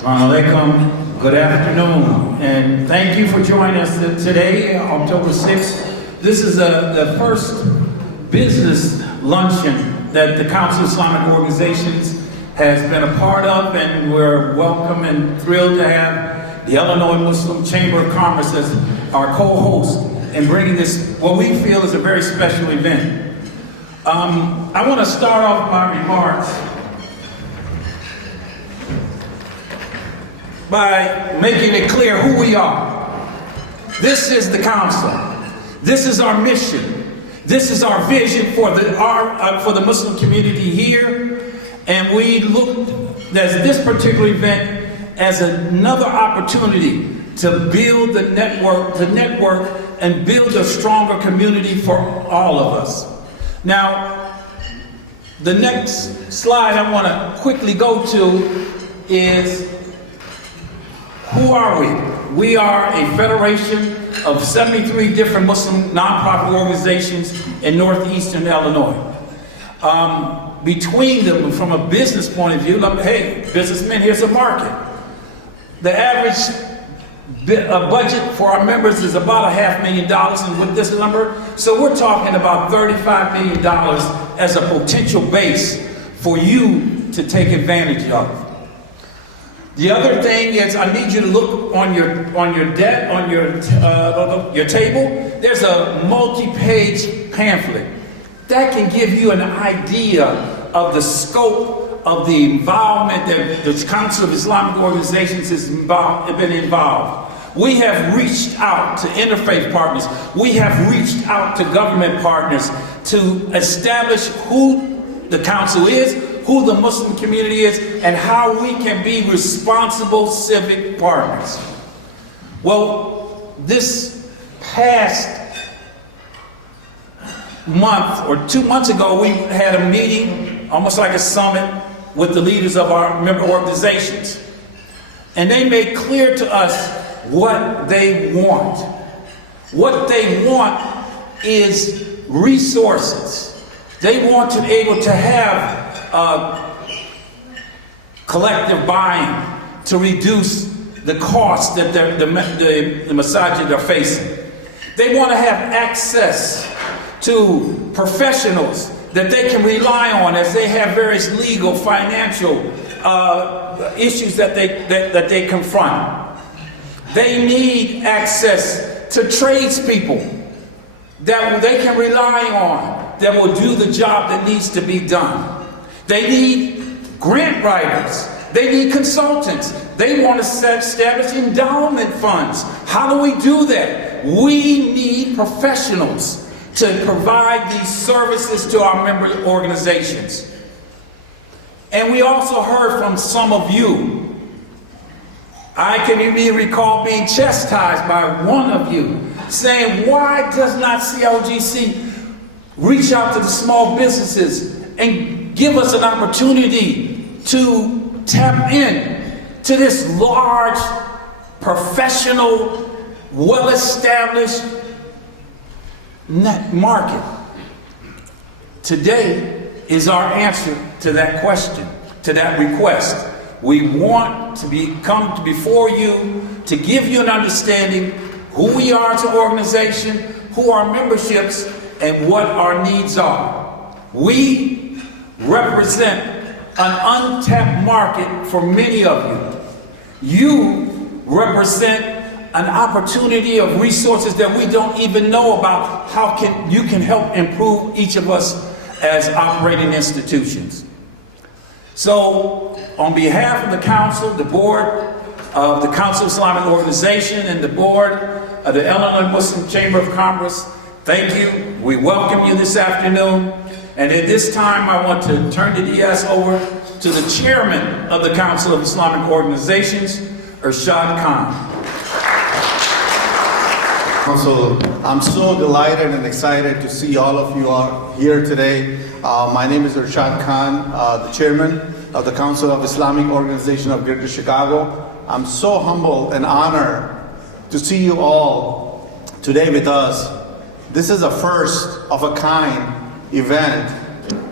Assalamu alaikum. Good afternoon, and thank you for joining us today, October 6th. This is the first business luncheon that the Council of Islamic Organizations has been a part of, and we're welcome and thrilled to have the Illinois Muslim Chamber of Commerce as our co-host in bringing this, what we feel is a very special event. I want to start off my remarks by making it clear who we are. This is the council. This is our mission. This is our vision for the Muslim community here. And we looked at this particular event as another opportunity to build the network, and build a stronger community for all of us. Now, the next slide I want to quickly go to is, who are we? We are a federation of 73 different Muslim nonprofit organizations in northeastern Illinois. Between them, from a business point of view, like, hey, businessmen, here's a market. The average budget for our members is about $500,000, and with this number, so we're talking about $35 million as a potential base for you to take advantage of. The other thing is, I need you to look on your table. There's a multi-page pamphlet that can give you an idea of the scope of the involvement that the Council of Islamic Organizations has been involved. We have reached out to interfaith partners. We have reached out to government partners to establish who the council is, who the Muslim community is, and how we can be responsible civic partners. Well, this past month or 2 months ago, we had a meeting, almost like a summit, with the leaders of our member organizations. And they made clear to us what they want. What they want is resources. They want to be able to have collective buying to reduce the cost that the masajid are facing. They want to have access to professionals that they can rely on as they have various legal, financial issues that they confront. They need access to tradespeople that they can rely on, that will do the job that needs to be done. They need grant writers. They need consultants. They want to establish endowment funds. How do we do that? We need professionals to provide these services to our member organizations. And we also heard from some of you. I can even recall being chastised by one of you saying, why does not CLGC reach out to the small businesses and give us an opportunity to tap in to this large, professional, well-established net market? Today is our answer to that question, to that request. We want to come before you to give you an understanding who we are as an organization, who our memberships, and what our needs are. We represent an untapped market for many of you. You represent an opportunity of resources that we don't even know about. How you can help improve each of us as operating institutions. So, on behalf of the council, the board of the Council of Islamic Organization, and the board of the Illinois Muslim Chamber of Commerce, thank you. We welcome you this afternoon. And at this time, I want to turn the dais over to the chairman of the Council of Islamic Organizations, Irshad Khan. So I'm so delighted and excited to see all of you are here today. My name is Irshad Khan, the chairman of the Council of Islamic Organization of Greater Chicago. I'm so humbled and honored to see you all today with us. This is a first of a kind event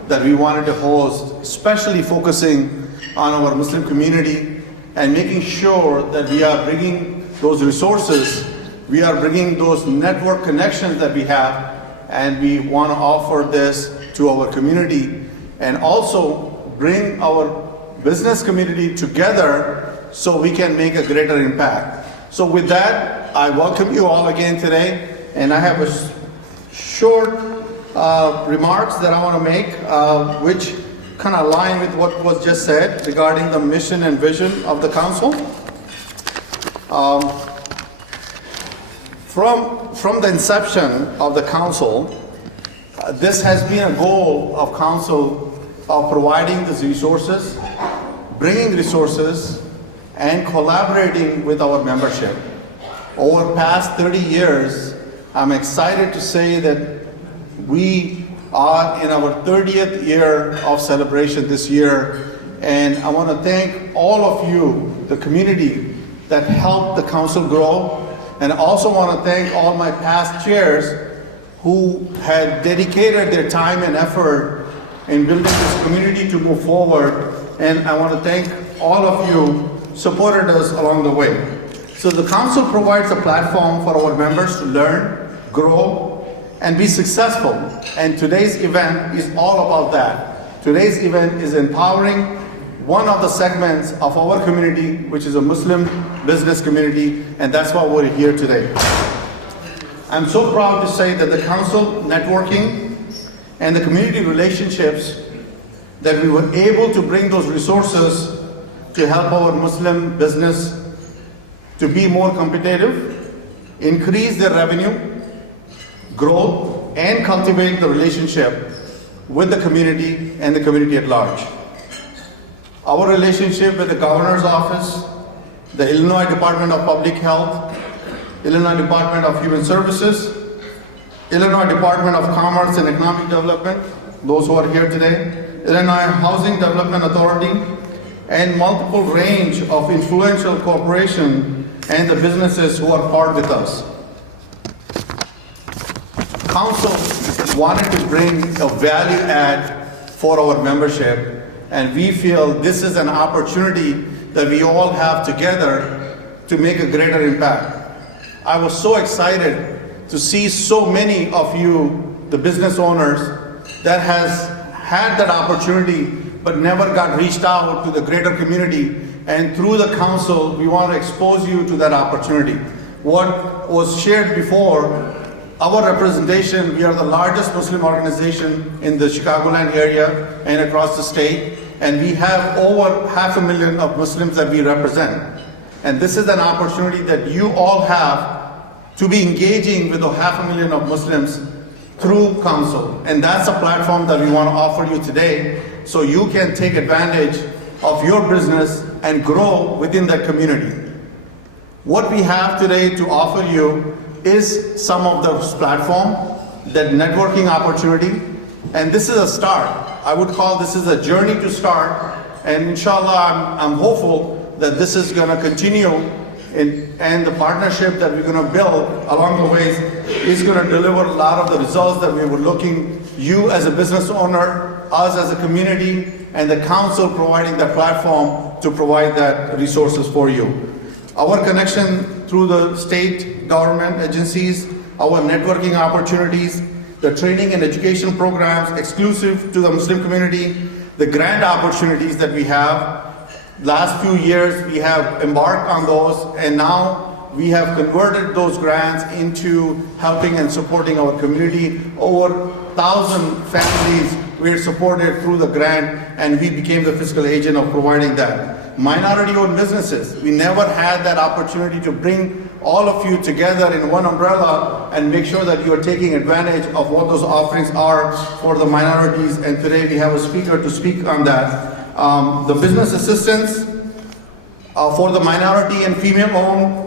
that we wanted to host, especially focusing on our Muslim community and making sure that we are bringing those resources, we are bringing those network connections that we have, and we want to offer this to our community and also bring our business community together so we can make a greater impact. So with that, I welcome you all again today, and I have a short remarks that I want to make, which kind of align with what was just said regarding the mission and vision of the council. From the inception of the council, this has been a goal of council of providing these resources, bringing resources, and collaborating with our membership. Over past 30 years, I'm excited to say that we are in our 30th year of celebration this year, and I want to thank all of you, the community, that helped the council grow, and I also want to thank all my past chairs who had dedicated their time and effort in building this community to move forward, and I want to thank all of you supported us along the way. So the council provides a platform for our members to learn, grow, and be successful. And today's event is all about that. Today's event is empowering one of the segments of our community, which is a Muslim business community, and that's why we're here today. I'm so proud to say that the council networking and the community relationships, that we were able to bring those resources to help our Muslim business to be more competitive, increase their revenue, grow, and cultivate the relationship with the community and the community at large. Our relationship with the Governor's Office, the Illinois Department of Public Health, Illinois Department of Human Services, Illinois Department of Commerce and Economic Development, those who are here today, Illinois Housing Development Authority, and multiple range of influential corporations and the businesses who are part with us. Council wanted to bring a value add for our membership, and we feel this is an opportunity that we all have together to make a greater impact. I was so excited to see so many of you, the business owners, that has had that opportunity but never got reached out to the greater community. And through the council, we want to expose you to that opportunity. What was shared before, our representation, we are the largest Muslim organization in the Chicagoland area and across the state, and we have over 500,000 of Muslims that we represent. And this is an opportunity that you all have to be engaging with the 500,000 of Muslims through council. And that's a platform that we want to offer you today, so you can take advantage of your business and grow within that community. What we have today to offer you is some of those platform, that networking opportunity, and this is a start. I would call this is a journey to start, and inshallah, I'm hopeful that this is going to continue, and the partnership that we're going to build along the way is going to deliver a lot of the results that we were looking, you as a business owner, us as a community, and the council providing that platform to provide that resources for you. Our connection through the state government agencies, our networking opportunities, the training and education programs exclusive to the Muslim community, the grant opportunities that we have. Last few years we have embarked on those, and now we have converted those grants into helping and supporting our community. Over 1,000 families were supported through the grant, and we became the fiscal agent of providing that. Minority-owned businesses, we never had that opportunity to bring all of you together in one umbrella and make sure that you are taking advantage of what those offerings are for the minorities, and today we have a speaker to speak on that. The business assistance for the minority and female-owned,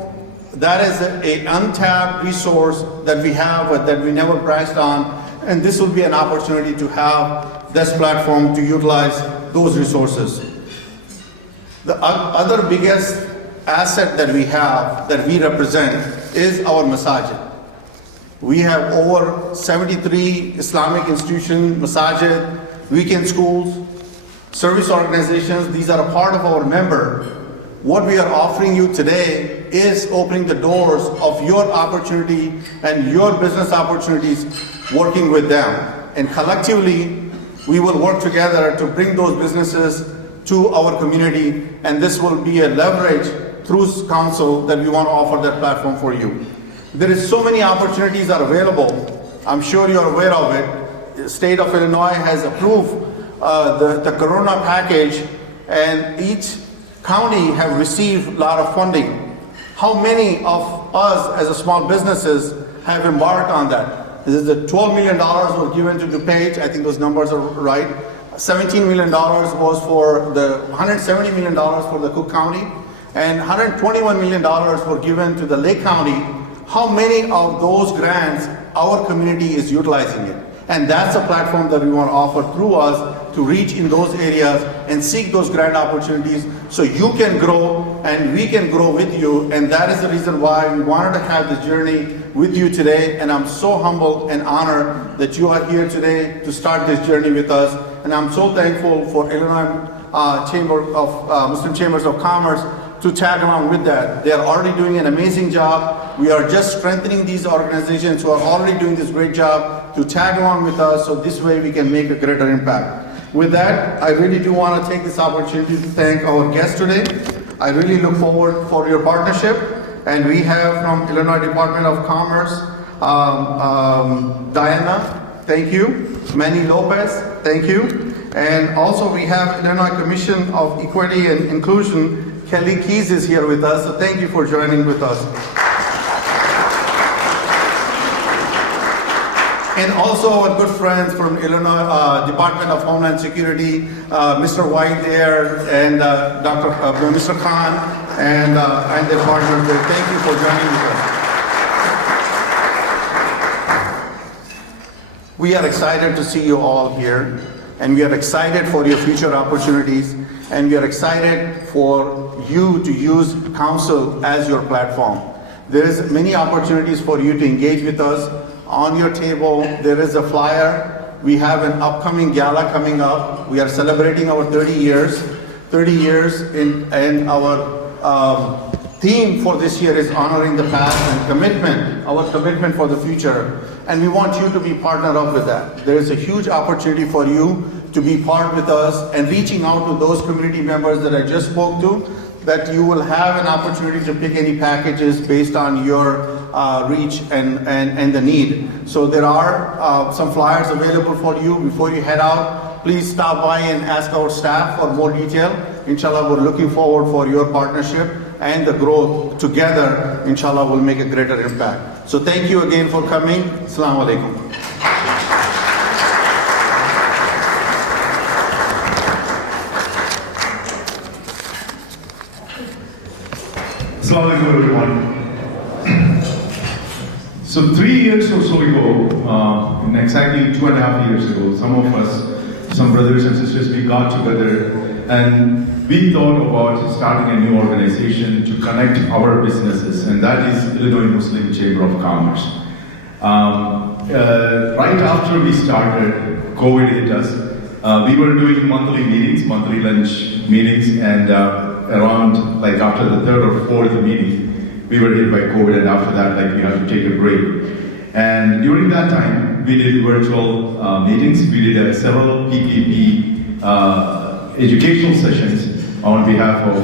that is an untapped resource that we have that we never priced on, and this will be an opportunity to have this platform to utilize those resources. The other biggest asset that we have, that we represent, is our masajid. We have over 73 Islamic institutions, masajid, weekend schools, service organizations. These are a part of our member, what we are offering you today is opening the doors of your opportunity and your business opportunities working with them. And collectively, we will work together to bring those businesses to our community, and this will be a leverage through council that we want to offer that platform for you. There is so many opportunities are available. I'm sure you're aware of it. The state of Illinois has approved the Corona package, and each county have received a lot of funding. How many of us as a small businesses have embarked on that? This is the $12 million was given to DuPage. I think those numbers are right. $17 million was for the $170 million for the Cook County, and $121 million were given to the Lake County. How many of those grants our community is utilizing it? And that's a platform that we want to offer through us to reach in those areas and seek those grant opportunities so you can grow and we can grow with you. And that is the reason why we wanted to have this journey with you today. And I'm so humbled and honored that you are here today to start this journey with us. And I'm so thankful for Illinois Muslim Chambers of Commerce to tag along with that. They are already doing an amazing job. We are just strengthening these organizations who are already doing this great job to tag along with us, so this way we can make a greater impact. With that, I really do want to take this opportunity to thank our guests today. I really look forward for your partnership. And we have from Illinois Department of Commerce, Diana, thank you. Manny Lopez, thank you. And also we have Illinois Commission of Equity and Inclusion, Kelly Keys is here with us, so thank you for joining with us. And also our good friends from Illinois Department of Homeland Security, Mr. White there, and Mr. Khan, and their partners there. Thank you for joining with us. We are excited to see you all here, and we are excited for your future opportunities, and we are excited for you to use council as your platform. There is many opportunities for you to engage with us. On your table, there is a flyer. We have an upcoming gala coming up. We are celebrating our 30 years. 30 years and our theme for this year is honoring the past and commitment, our commitment for the future. And we want you to be partnered up with that. There is a huge opportunity for you to be part with us and reaching out to those community members that I just spoke to, that you will have an opportunity to pick any packages based on your reach and the need. So there are some flyers available for you. Before you head out, please stop by and ask our staff for more detail. Inshallah, we're looking forward for your partnership and the growth together. Inshallah, will make a greater impact. So thank you again for coming. Assalamu alaikum. Assalamu alaikum, everyone. So 3 years or so ago, exactly 2.5 years ago, some of us, some brothers and sisters, we got together and we thought about starting a new organization to connect our businesses, and that is Illinois Muslim Chamber of Commerce. Right after we started, COVID hit us. We were doing monthly meetings, monthly lunch meetings, and around like after the third or fourth meeting, we were hit by COVID, and after that, like we had to take a break. And during that time, we did virtual meetings. We did several PPP educational sessions on behalf of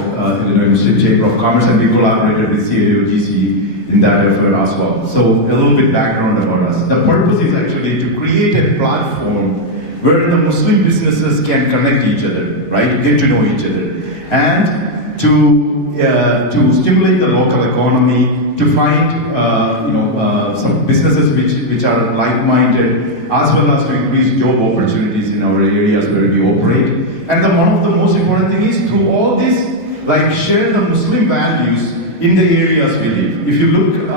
Illinois Muslim Chamber of Commerce, and we collaborated with CAOGC in that effort as well. So a little bit background about us. The purpose is actually to create a platform where the Muslim businesses can connect each other, right? Get to know each other, and to stimulate the local economy, to find some businesses which are like-minded, as well as to increase job opportunities in our areas where we operate. And one of the most important thing is through all this, like share the Muslim values in the areas we live. If you look,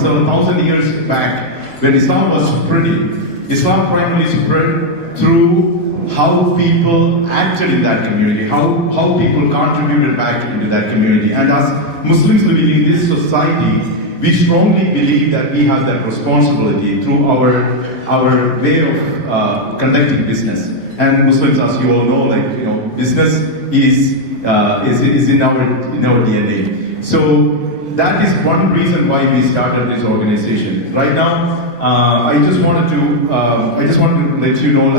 several thousand years back, when Islam was spreading, Islam primarily spread through how people acted in that community, how people contributed back into that community. And as Muslims living in this society, we strongly believe that we have that responsibility through our way of conducting business. And Muslims, as you all know, business is is in our DNA. So that is one reason why we started this organization. Right now, I just wanted to let you know,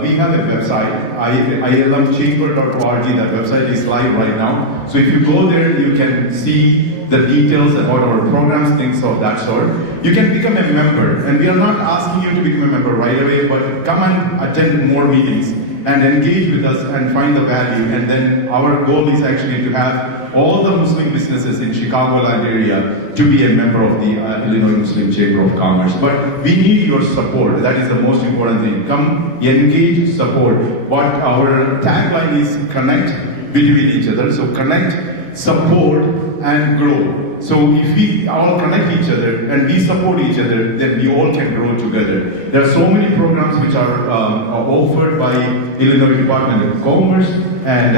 we have a website, ilmchamber.org. That website is live right now. So if you go there, you can see the details about our programs, things of that sort. You can become a member, and we are not asking you to become a member right away, but come and attend more meetings and engage with us and find the value. And then our goal is actually to have all the Muslim businesses in Chicagoland area to be a member of the Illinois Muslim Chamber of Commerce. But we need your support. That is the most important thing. Come, engage, support. What our tagline is: connect between each other. So connect, support, and grow. So if we all connect each other and we support each other, then we all can grow together. There are so many programs which are offered by Illinois Department of Commerce and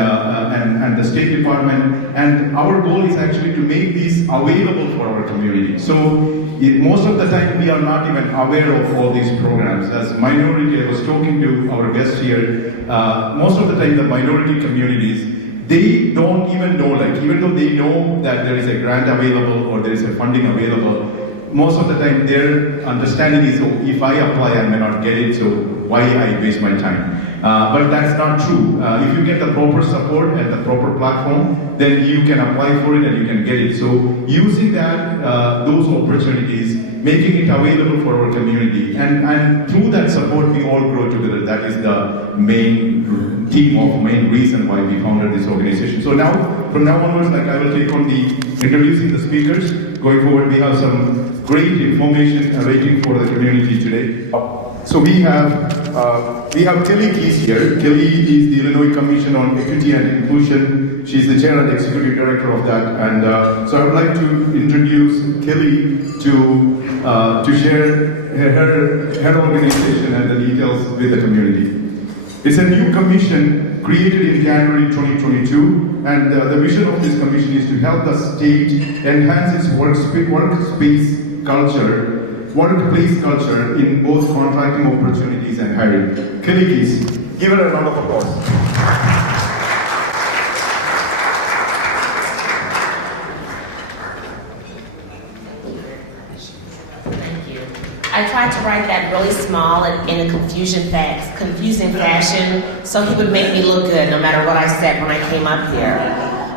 the State Department, and our goal is actually to make these available for our community. So most of the time we are not even aware of all these programs. As minority, I was talking to our guest here, most of the time the minority communities, they don't even know, even though they know that there is a grant available or there is a funding available, most of the time their understanding is, oh, if I apply, I may not get it, so why I waste my time? But that's not true. If you get the proper support and the proper platform, then you can apply for it and you can get it. So using that, those opportunities, making it available for our community, and through that support, we all grow together. That is the main reason why we founded this organization. So now, from now onwards, I will take on the introducing the speakers. Going forward, we have some great information awaiting for the community today. So we have Kelly Keys here. Kelly is the Illinois Commission on Equity and Inclusion. She's the chair and executive director of that. And so I would like to introduce Kelly to share her organization and the details with the community. It's a new commission created in January 2022, and the vision of this commission is to help the state enhance its workplace culture in both contracting opportunities and hiring. Kelly, please give her a round of applause. I tried to write that really small and in a confusing fashion so he would make me look good no matter what I said when I came up here.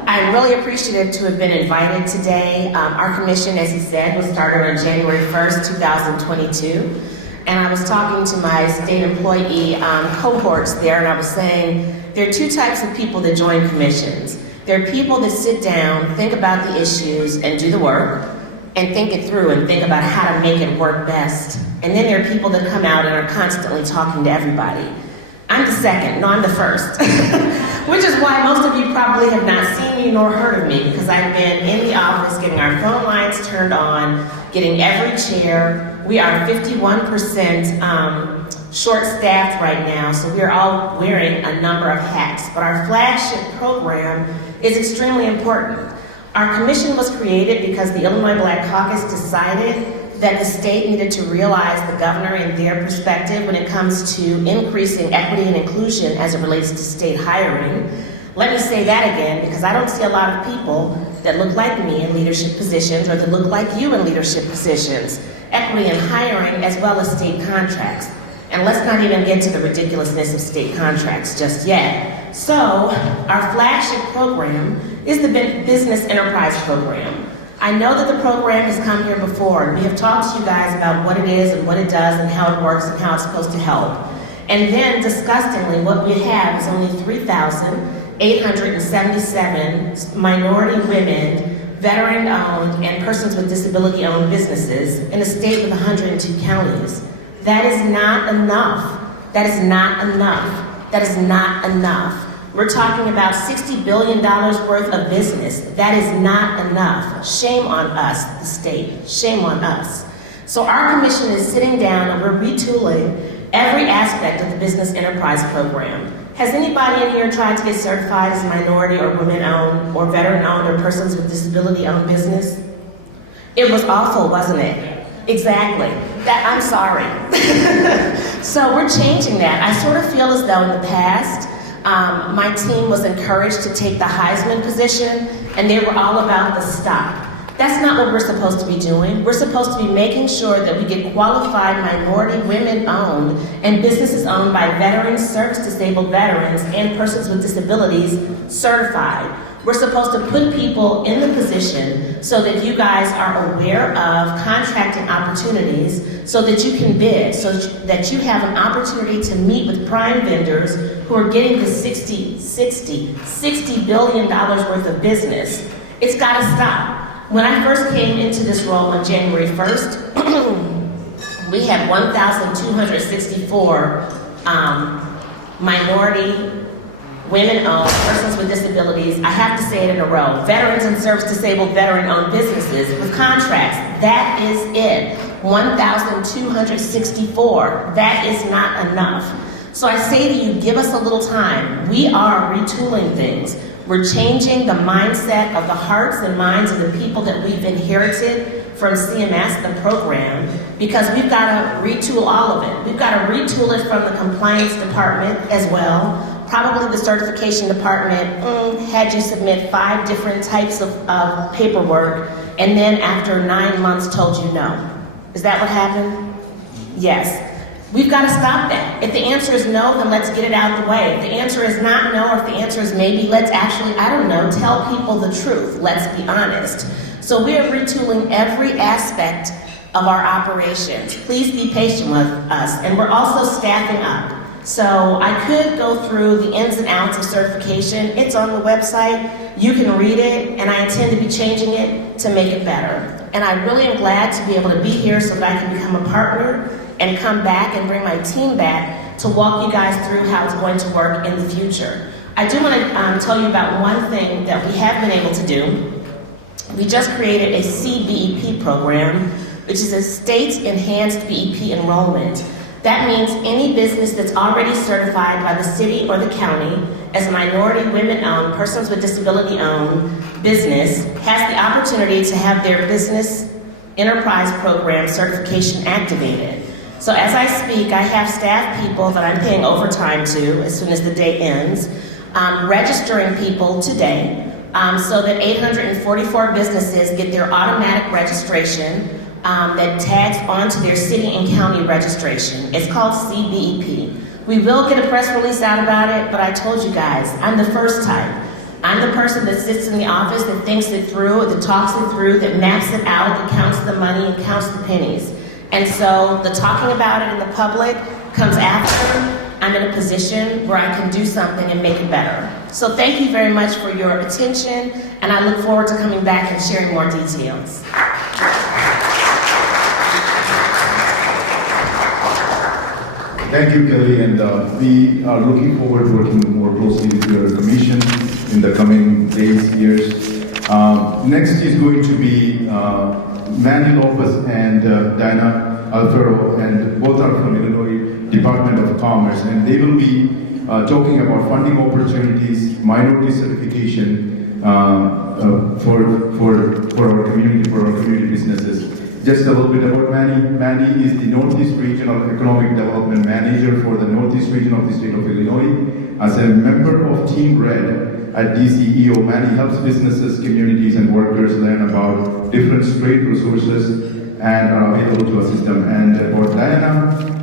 I'm really appreciative to have been invited today. Our commission, as he said, was started on January 1st, 2022. And I was talking to my state employee cohorts there, and I was saying there are two types of people that join commissions. There are people that sit down, think about the issues, and do the work, and think it through and think about how to make it work best. And then there are people that come out and are constantly talking to everybody. I'm the second, no, I'm the first. Which is why most of you probably have not seen me nor heard of me, because I've been in the office getting our phone lines turned on, getting every chair. We are 51% short-staffed right now, so we're all wearing a number of hats. But our flagship program is extremely important. Our commission was created because the Illinois Black Caucus decided that the state needed to realize the governor and their perspective when it comes to increasing equity and inclusion as it relates to state hiring. Let me say that again, because I don't see a lot of people that look like me in leadership positions or that look like you in leadership positions. Equity in hiring as well as state contracts. And let's not even get to the ridiculousness of state contracts just yet. So, our flagship program is the Business Enterprise Program. I know that the program has come here before, and we have talked to you guys about what it is and what it does and how it works and how it's supposed to help. And then, disgustingly, what we have is only 3,877 minority women, veteran-owned, and persons with disability-owned businesses in a state with 102 counties. That is not enough. That is not enough. That is not enough. We're talking about $60 billion worth of business. That is not enough. Shame on us, the state. Shame on us. So our commission is sitting down and we're retooling every aspect of the Business Enterprise Program. Has anybody in here tried to get certified as minority or women-owned or veteran-owned or persons with disability-owned business? It was awful, wasn't it? Exactly. I'm sorry. So we're changing that. I sort of feel as though in the past, my team was encouraged to take the Heisman position, and they were all about the stop. That's not what we're supposed to be doing. We're supposed to be making sure that we get qualified minority, women-owned, and businesses owned by veterans, service-disabled veterans, and persons with disabilities certified. We're supposed to put people in the position so that you guys are aware of contracting opportunities so that you can bid, so that you have an opportunity to meet with prime vendors who are getting the $60 billion worth of business. It's got to stop. When I first came into this role on January 1st, we had 1,264 minority, women-owned, persons with disabilities, I have to say it in a row, veterans and service-disabled veteran-owned businesses with contracts. That is it. 1,264. That is not enough. So I say to you, give us a little time. We are retooling things. We're changing the mindset of the hearts and minds of the people that we've inherited from CMS, the program, because we've got to retool all of it. We've got to retool it from the compliance department as well. Probably the certification department had you submit 5 different types of paperwork, and then after 9 months told you no. Is that what happened? Yes. We've got to stop that. If the answer is no, then let's get it out of the way. If the answer is not no, or if the answer is maybe, let's actually, I don't know, tell people the truth. Let's be honest. So we are retooling every aspect of our operations. Please be patient with us. And we're also staffing up. So I could go through the ins and outs of certification. It's on the website. You can read it, and I intend to be changing it to make it better. And I really am glad to be able to be here so that I can become a partner and come back and bring my team back to walk you guys through how it's going to work in the future. I do want to tell you about one thing that we have been able to do. We just created a CBEP program, which is a state-enhanced BEP enrollment. That means any business that's already certified by the city or the county as a minority, women-owned, persons with disability-owned business has the opportunity to have their business enterprise program certification activated. So as I speak, I have staff people that I'm paying overtime to as soon as the day ends, registering people today so that 844 businesses get their automatic registration that tags onto their city and county registration. It's called CBEP. We will get a press release out about it, but I told you guys, I'm the first type. I'm the person that sits in the office, that thinks it through, that talks it through, that maps it out, that counts the money and counts the pennies. And so the talking about it in the public comes after I'm in a position where I can do something and make it better. So thank you very much for your attention, and I look forward to coming back and sharing more details. Thank you, Kelly, and we are looking forward to working more closely with your commission in the coming days, years. Next is going to be Manny Lopez and Diana Alfaro, and both are from Illinois Department of Commerce, and they will be talking about funding opportunities, minority certification for our community businesses. Just a little bit about Manny. Manny is the Northeast Regional Economic Development Manager for the Northeast region of the state of Illinois. As a member of Team Red at DCEO, Manny helps businesses, communities, and workers learn about different state resources and are available to assist them. And about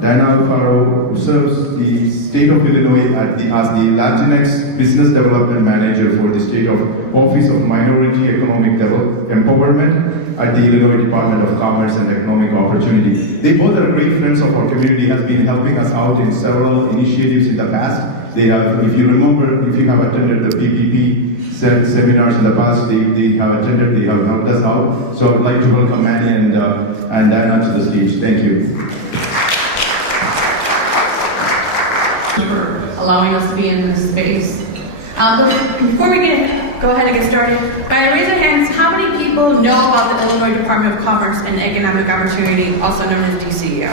Diana Alfaro, who serves the state of Illinois as the Latinx Business Development Manager for the State of Office of Minority Economic Empowerment at the Illinois Department of Commerce and Economic Opportunity. They both are great friends of our community, have been helping us out in several initiatives in the past. They have, if you remember, if you have attended the PPP seminars in the past, they have attended, they have helped us out. So I'd like to welcome Manny and Diana to the stage. Thank you. For allowing us to be in this space. Before we go ahead and get started, raise your hands, how many people know about the Illinois Department of Commerce and Economic Opportunity, also known as DCEO?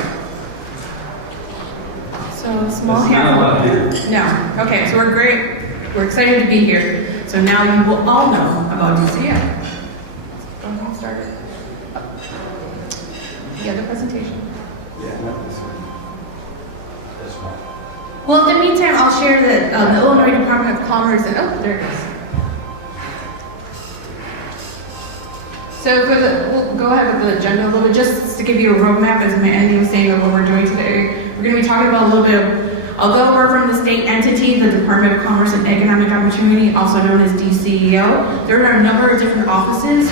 So a small handful. No. Okay, so we're great. We're excited to be here. So now you will all know about DCEO. Go ahead and start. The other presentation. Yeah, not this one. This one. Well, in the meantime, I'll share that the Illinois Department of Commerce, and oh, there it is. So we'll go ahead with the agenda a little bit, just to give you a roadmap, as Andy was saying, of what we're doing today. We're going to be talking about a little bit of, although we're from the state entity, the Department of Commerce and Economic Opportunity, also known as DCEO, there are a number of different offices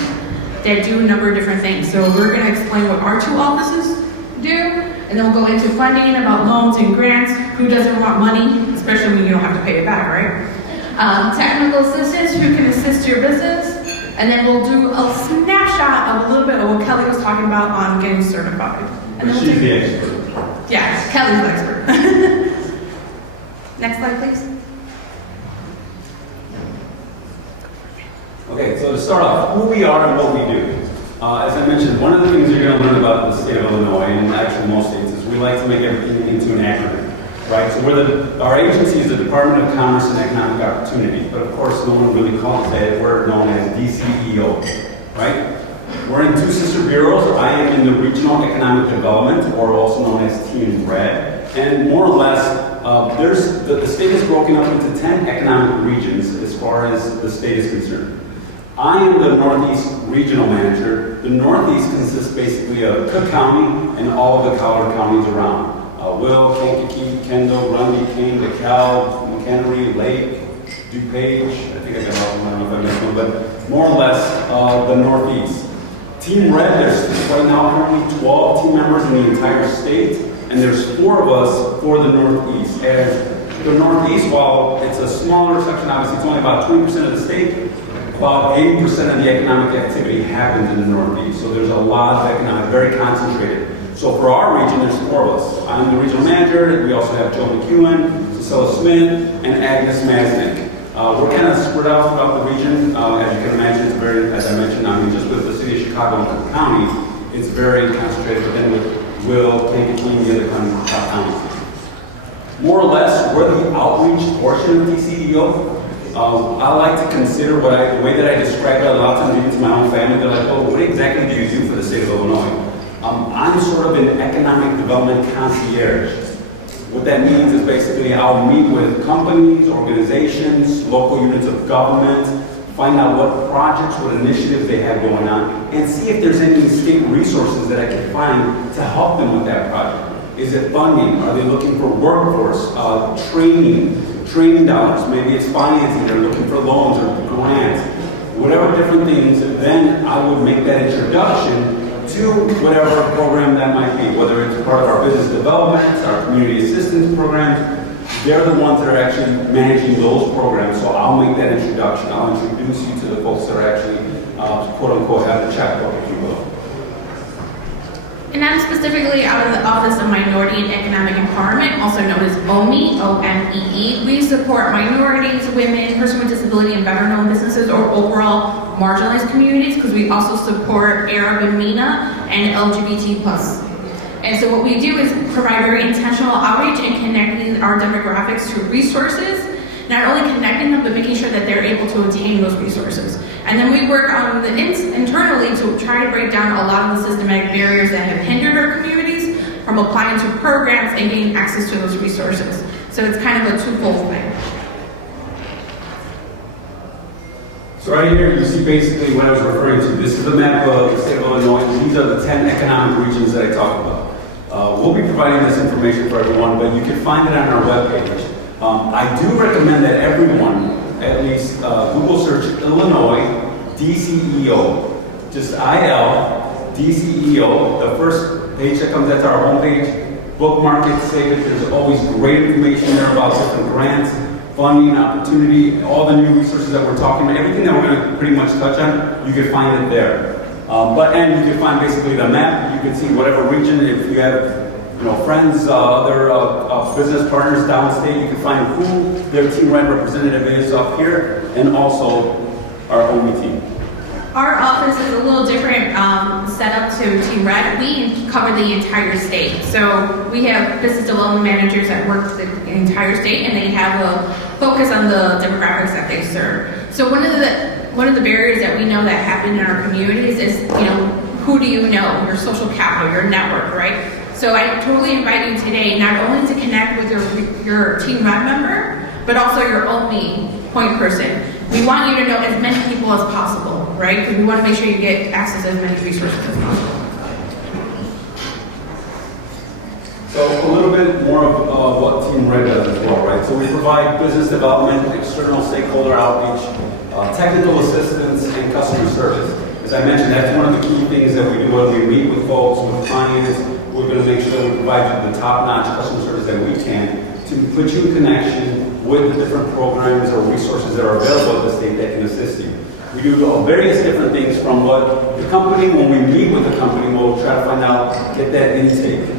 that do a number of different things. So we're going to explain what our two offices do, and then we'll go into funding, about loans and grants, who doesn't want money, especially when you don't have to pay it back, right? Technical assistance, who can assist your business, and then we'll do a snapshot of a little bit of what Kelly was talking about on getting certified. And then She's the expert. Yeah, Kelly's the expert. Next slide, please. Okay, so to start off, who we are and what we do. As I mentioned, one of the things you're going to learn about the state of Illinois, and actually most states, is we like to make everything into an acronym, right? So our agency is the Department of Commerce and Economic Opportunity, but of course no one really calls that. We're known as DCEO, right? We're in two sister bureaus. I am in the Regional Economic Development, or also known as Team Red, and more or less, the state is broken up into 10 economic regions as far as the state is concerned. I am the Northeast Regional Manager. The Northeast consists basically of Cook County and all of the collar counties around. Will, Kankakee, Kendall, Grundy, Kane, DeKalb, McHenry, Lake, DuPage. I think I got all of them. I don't know if I missed one, but more or less the Northeast. Team Red, there's right now currently 12 team members in the entire state, and there's 4 of us for the Northeast. As the Northeast, while it's a smaller section, obviously it's only about 20% of the state, about 80% of the economic activity happens in the Northeast. So there's a lot of economic, very concentrated. So for our region, there's 4 of us. I'm the regional manager. We also have Joe McEwen, Cecilla Smith, and Agnes Masnick. We're kind of spread out throughout the region. As you can imagine, it's very, as I mentioned, I mean, just with the city of Chicago and Cook County, it's very concentrated, but then with Will, Kankakee, and the other counties. More or less, we're the outreach portion of DCEO. I like to consider the way that I describe it a lot of times even to my own family. They're like, oh, what exactly do you do for the state of Illinois? I'm sort of an economic development concierge. What that means is basically I'll meet with companies, organizations, local units of government, find out what projects, what initiatives they have going on, and see if there's any state resources that I can find to help them with that project. Is it funding? Are they looking for workforce, training dollars? Maybe it's financing. They're looking for loans or grants, whatever different things. Then I would make that introduction to whatever program that might be, whether it's part of our business development, our community assistance programs. They're the ones that are actually managing those programs, so I'll make that introduction. I'll introduce you to the folks that are actually, quote unquote, have the checkbook, if you will. And I'm specifically out of the Office of Minority and Economic Empowerment, also known as OMEE, O-M-E-E. We support minorities, women, persons with disability, and veteran-owned businesses, or overall marginalized communities, because we also support Arab and MENA and LGBT+. And so what we do is provide very intentional outreach and connecting our demographics to resources, not only connecting them, but making sure that they're able to obtain those resources. And then we work on the internally to try to break down a lot of the systematic barriers that have hindered our communities from applying to programs and getting access to those resources. So it's kind of a twofold thing. So right here, you see basically what I was referring to. This is the map of the state of Illinois. These are the 10 economic regions that I talked about. We'll be providing this information for everyone, but you can find it on our webpage. I do recommend that everyone at least Google search Illinois DCEO. Just IL DCEO. The first page that comes, that's our homepage. Bookmark it, save it. There's always great information there about different grants, funding, opportunity, all the new resources that we're talking about. Everything that we're going to pretty much touch on, you can find it there. And you can find basically the map. You can see whatever region. If you have friends, other business partners downstate, you can find who their Team Red representative is up here, and also our OME team. Our office is a little different setup to Team Red. We cover the entire state. So we have business development managers that work the entire state, and they have a focus on the demographics that they serve. So one of the barriers that we know that happen in our communities is, who do you know? Your social capital, your network, right? So I totally invite you today not only to connect with your team rep member, but also your only point person. We want you to know as many people as possible, right? Because we want to make sure you get access to as many resources as possible. So a little bit more of what Team Red does as well, right? So we provide business development, external stakeholder outreach, technical assistance, and customer service. As I mentioned, that's one of the key things that we do when we meet with folks, with clients. We're going to make sure that we provide you the top-notch customer service that we can to put you in connection with the different programs or resources that are available at the state that can assist you. We do various different things from what the company, when we meet with the company, we'll try to find out, get that intake.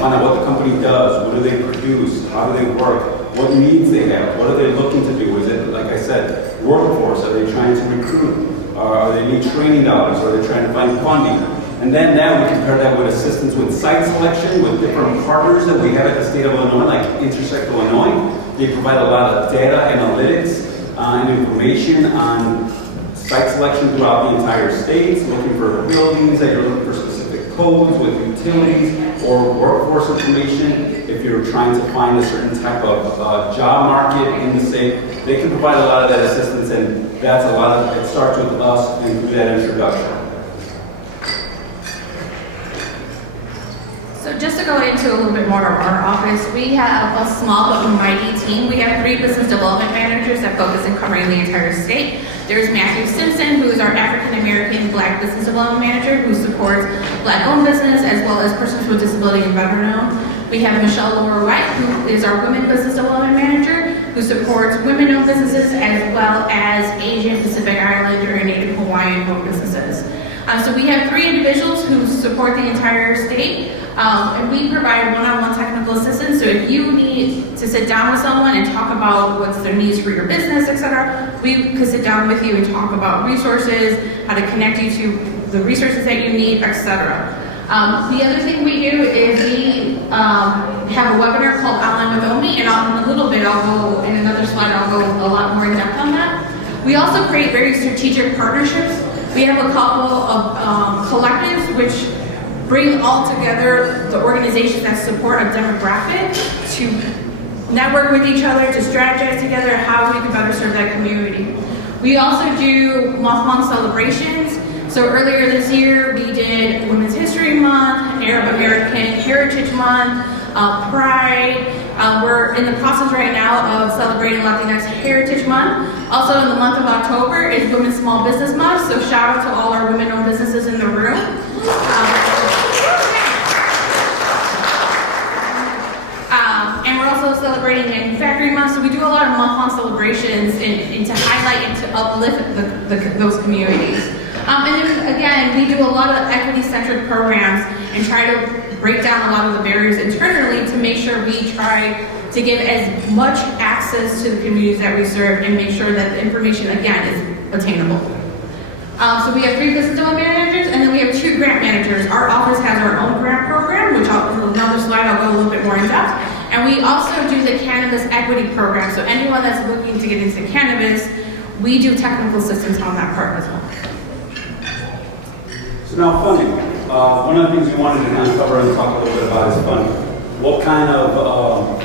Find out what the company does, what do they produce, how do they work, what needs they have, what are they looking to do? Is it, like I said, workforce? Are they trying to recruit? Are they need training dollars? Are they trying to find funding? And then now we compare that with assistance with site selection, with different partners that we have at the state of Illinois, like Intersect Illinois. They provide a lot of data analytics and information on site selection throughout the entire state, looking for buildings that you're looking for specific codes with utilities or workforce information. If you're trying to find a certain type of job market in the state, they can provide a lot of that assistance, and that's a lot of it starts with us and through that introduction. So just to go into a little bit more of our office, we have a small but mighty team. We have 3 business development managers that focus on covering the entire state. There's Matthew Simpson, who is our African American Black Business Development Manager, who supports Black-owned business as well as persons with disability and veteran-owned. We have Michelle Laura White, who is our Women Business Development Manager, who supports women-owned businesses as well as Asian, Pacific Islander, and Native Hawaiian-owned businesses. So we have 3 individuals who support the entire state. And we provide one-on-one technical assistance. So if you need to sit down with someone and talk about what's their needs for your business, etc., we could sit down with you and talk about resources, how to connect you to the resources that you need, etc. The other thing we do is we have a webinar called Online with Omi, and in a little bit, in another slide, I'll go a lot more in depth on that. We also create very strategic partnerships. We have a couple of collectives which bring all together the organizations that support a demographic to network with each other, to strategize together how we can better serve that community. We also do month-long celebrations. So earlier this year, we did Women's History Month, Arab American Heritage Month, Pride. We're in the process right now of celebrating Latinx Heritage Month. Also in the month of October is Women's Small Business Month, so shout out to all our women-owned businesses in the room. And we're also celebrating Manufacturing Month, so we do a lot of month-long celebrations and to highlight and to uplift those communities. And then again, we do a lot of equity-centered programs and try to break down a lot of the barriers internally to make sure we try to give as much access to the communities that we serve and make sure that the information, again, is attainable. So we have 3 business development managers, and then we have 2 grant managers. Our office has our own grant program, which in another slide I'll go a little bit more in depth. And we also do the cannabis equity program. So anyone that's looking to get into cannabis, we do technical assistance on that part as well. So now funding. One of the things we wanted to kind of cover and talk a little bit about is funding. What kind of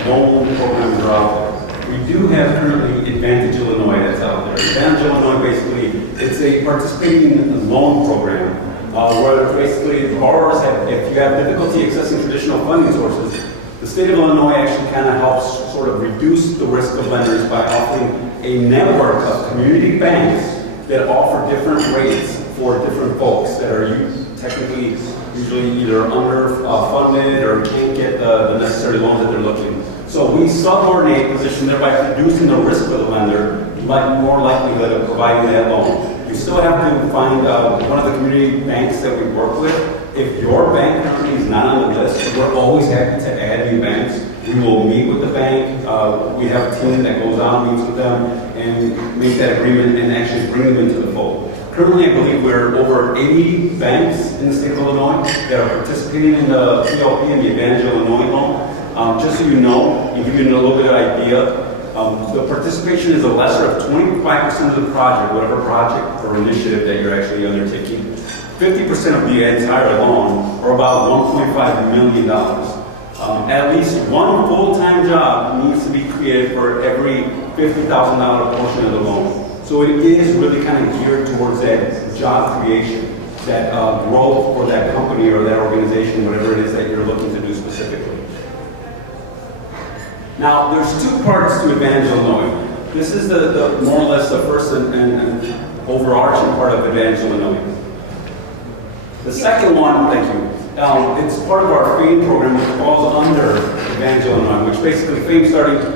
loan programs are out there? We do have currently Advantage Illinois that's out there. Advantage Illinois basically, it's a participating loan program where basically borrowers have, if you have difficulty accessing traditional funding sources, the state of Illinois actually kind of helps sort of reduce the risk of lenders by offering a network of community banks that offer different rates for different folks that are technically usually either underfunded or can't get the necessary loans that they're looking. So we subordinate position thereby reducing the risk for the lender, more likelihood of providing that loan. You still have to find one of the community banks that we work with. If your bank currently is not on the list, we're always happy to add new banks. We will meet with the bank. We have a team that goes out, meets with them, and make that agreement and actually bring them into the fold. Currently, I believe we're over 80 banks in the state of Illinois that are participating in the PLP and the Advantage Illinois loan. Just so you know, to give you a little bit of idea, the participation is a lesser of 25% of the project, whatever project or initiative that you're actually undertaking. 50% 50% of the entire loan, or about $1.5 million. At least one full-time job needs to be created for every $50,000 portion of the loan. So it is really kind of geared towards that job creation, that growth for that company or that organization, whatever it is that you're looking to do specifically. Now, there's two parts to Advantage Illinois. This is the more or less the first and overarching part of Advantage Illinois. The second one, thank you, it's part of our FAME program, which falls under Advantage Illinois, which basically FAME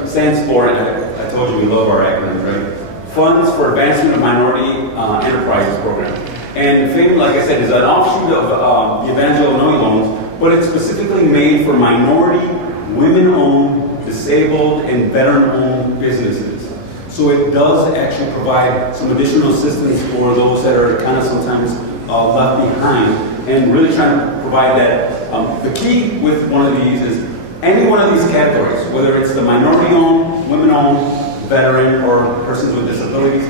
stands for, and I told you we love our acronyms, right? Funds for Advancement of Minority Enterprises program. And FAME, like I said, is an offshoot of the Advantage Illinois loans, but it's specifically made for minority, women-owned, disabled, and veteran-owned businesses. So it does actually provide some additional assistance for those that are kind of sometimes left behind, and really trying to provide that. The key with one of these is any one of these categories, whether it's the minority-owned, women-owned, veteran, or persons with disabilities,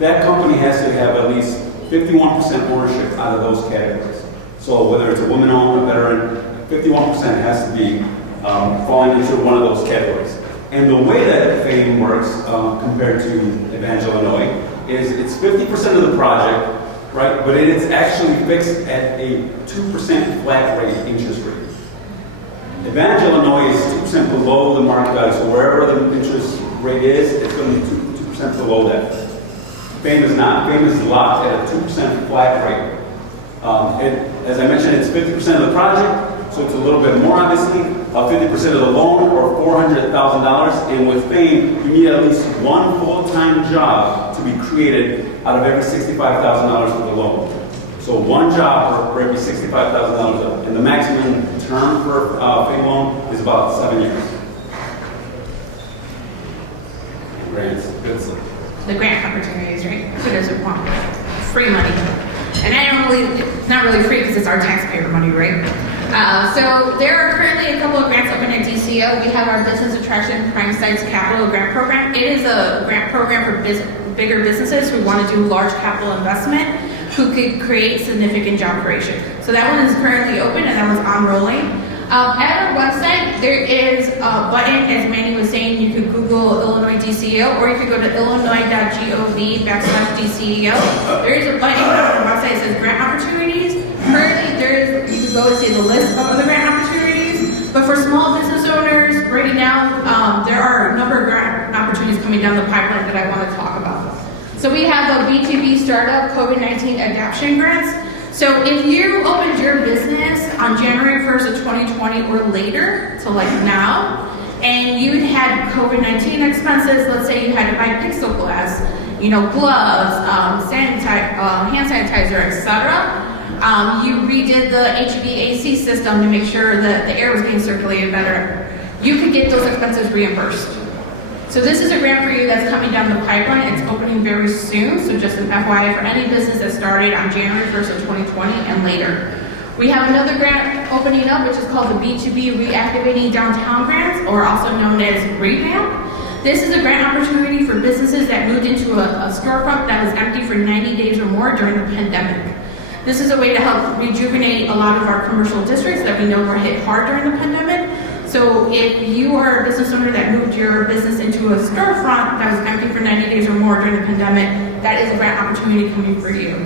that company has to have at least 51% ownership out of those categories. So whether it's a woman-owned, a veteran, 51% has to be falling into one of those categories. And the way that FAME works compared to Advantage Illinois is it's 50% of the project, right? But it's actually fixed at a 2% flat rate interest rate. Advantage Illinois is 2% below the market value, so wherever the interest rate is, it's going to be 2% below that. FAME is not. FAME is locked at a 2% flat rate. As I mentioned, it's 50% of the project, so it's a little bit more, obviously. 50% of the loan, or $400,000. And with FAME, you need at least one full-time job to be created out of every $65,000 for the loan. So one job for every $65,000. And the maximum term for FAME loan is about 7 years. Grants, good stuff. The grant opportunities, right? Who doesn't want free money? And I don't really, it's not really free because it's our taxpayer money, right? So there are currently a couple of grants open at DCO. We have our Business Attraction Prime Sites Capital Grant Program. It is a grant program for bigger businesses who want to do large capital investment, who could create significant job creation. So that one is currently open and that one's on rolling. At our website, there is a button, as Manny was saying, you could Google Illinois DCEO, or you could go to illinois.gov/DCEO. There is a button on our website that says grant opportunities. Currently, you could go and see the list of other grant opportunities, but for small business owners, right now, there are a number of grant opportunities coming down the pipeline that I want to talk about. So we have the B2B Startup COVID-19 Adaption Grants. So if you opened your business on January 1st of 2020 or later, so like now, and you had COVID-19 expenses, let's say you had to buy plexiglass, gloves, hand sanitizer, etc. You redid the HVAC system to make sure that the air was being circulated better. You could get those expenses reimbursed. So this is a grant for you that's coming down the pipeline. It's opening very soon, so just an FYI for any business that started on January 1st of 2020 and later. We have another grant opening up, which is called the B2B Reactivating Downtown Grants, or also known as REVAMP. This is a grant opportunity for businesses that moved into a storefront that was empty for 90 days or more during the pandemic. This is a way to help rejuvenate a lot of our commercial districts that we know were hit hard during the pandemic. So if you are a business owner that moved your business into a storefront that was empty for 90 days or more during the pandemic, that is a grant opportunity coming for you.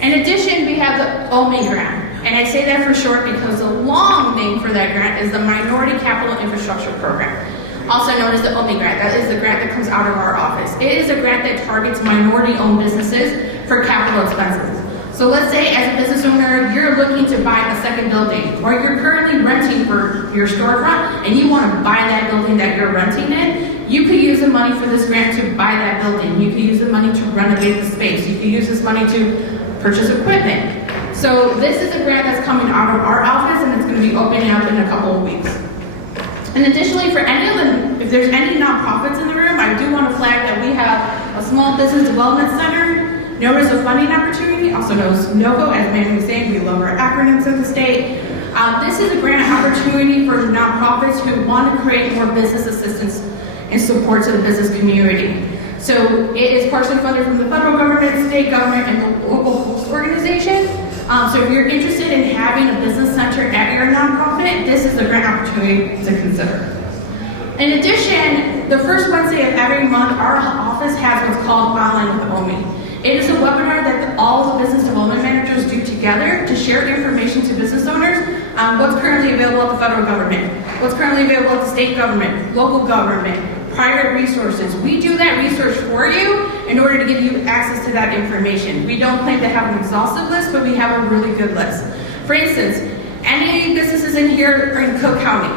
In addition, we have the OMI grant. And I say that for short because the long name for that grant is the Minority Capital Infrastructure Program, also known as the OMI grant. That is the grant that comes out of our office. It is a grant that targets minority-owned businesses for capital expenses. So let's say as a business owner, you're looking to buy a second building, or you're currently renting for your storefront and you want to buy that building that you're renting in, you could use the money for this grant to buy that building. You could use the money to renovate the space. You could use this money to purchase equipment. So this is a grant that's coming out of our office and it's going to be opening up in a couple of weeks. And additionally, for any of them, if there's any nonprofits in the room, I do want to flag that we have a small business development center known as a funding opportunity, also known as NOVO, as Manny was saying, we love our acronyms of the state. This is a grant opportunity for nonprofits who want to create more business assistance and support to the business community. So it is partially funded from the federal government, state government, and the local host organization. So if you're interested in having a business center at your nonprofit, this is a great opportunity to consider. In addition, the first Wednesday of every month, our office has what's called Online with OMI. It is a webinar that all the business development managers do together to share information to business owners on what's currently available at the federal government, what's currently available at the state government, local government, private resources. We do that research for you in order to give you access to that information. We don't claim to have an exhaustive list, but we have a really good list. For instance, any businesses in here are in Cook County?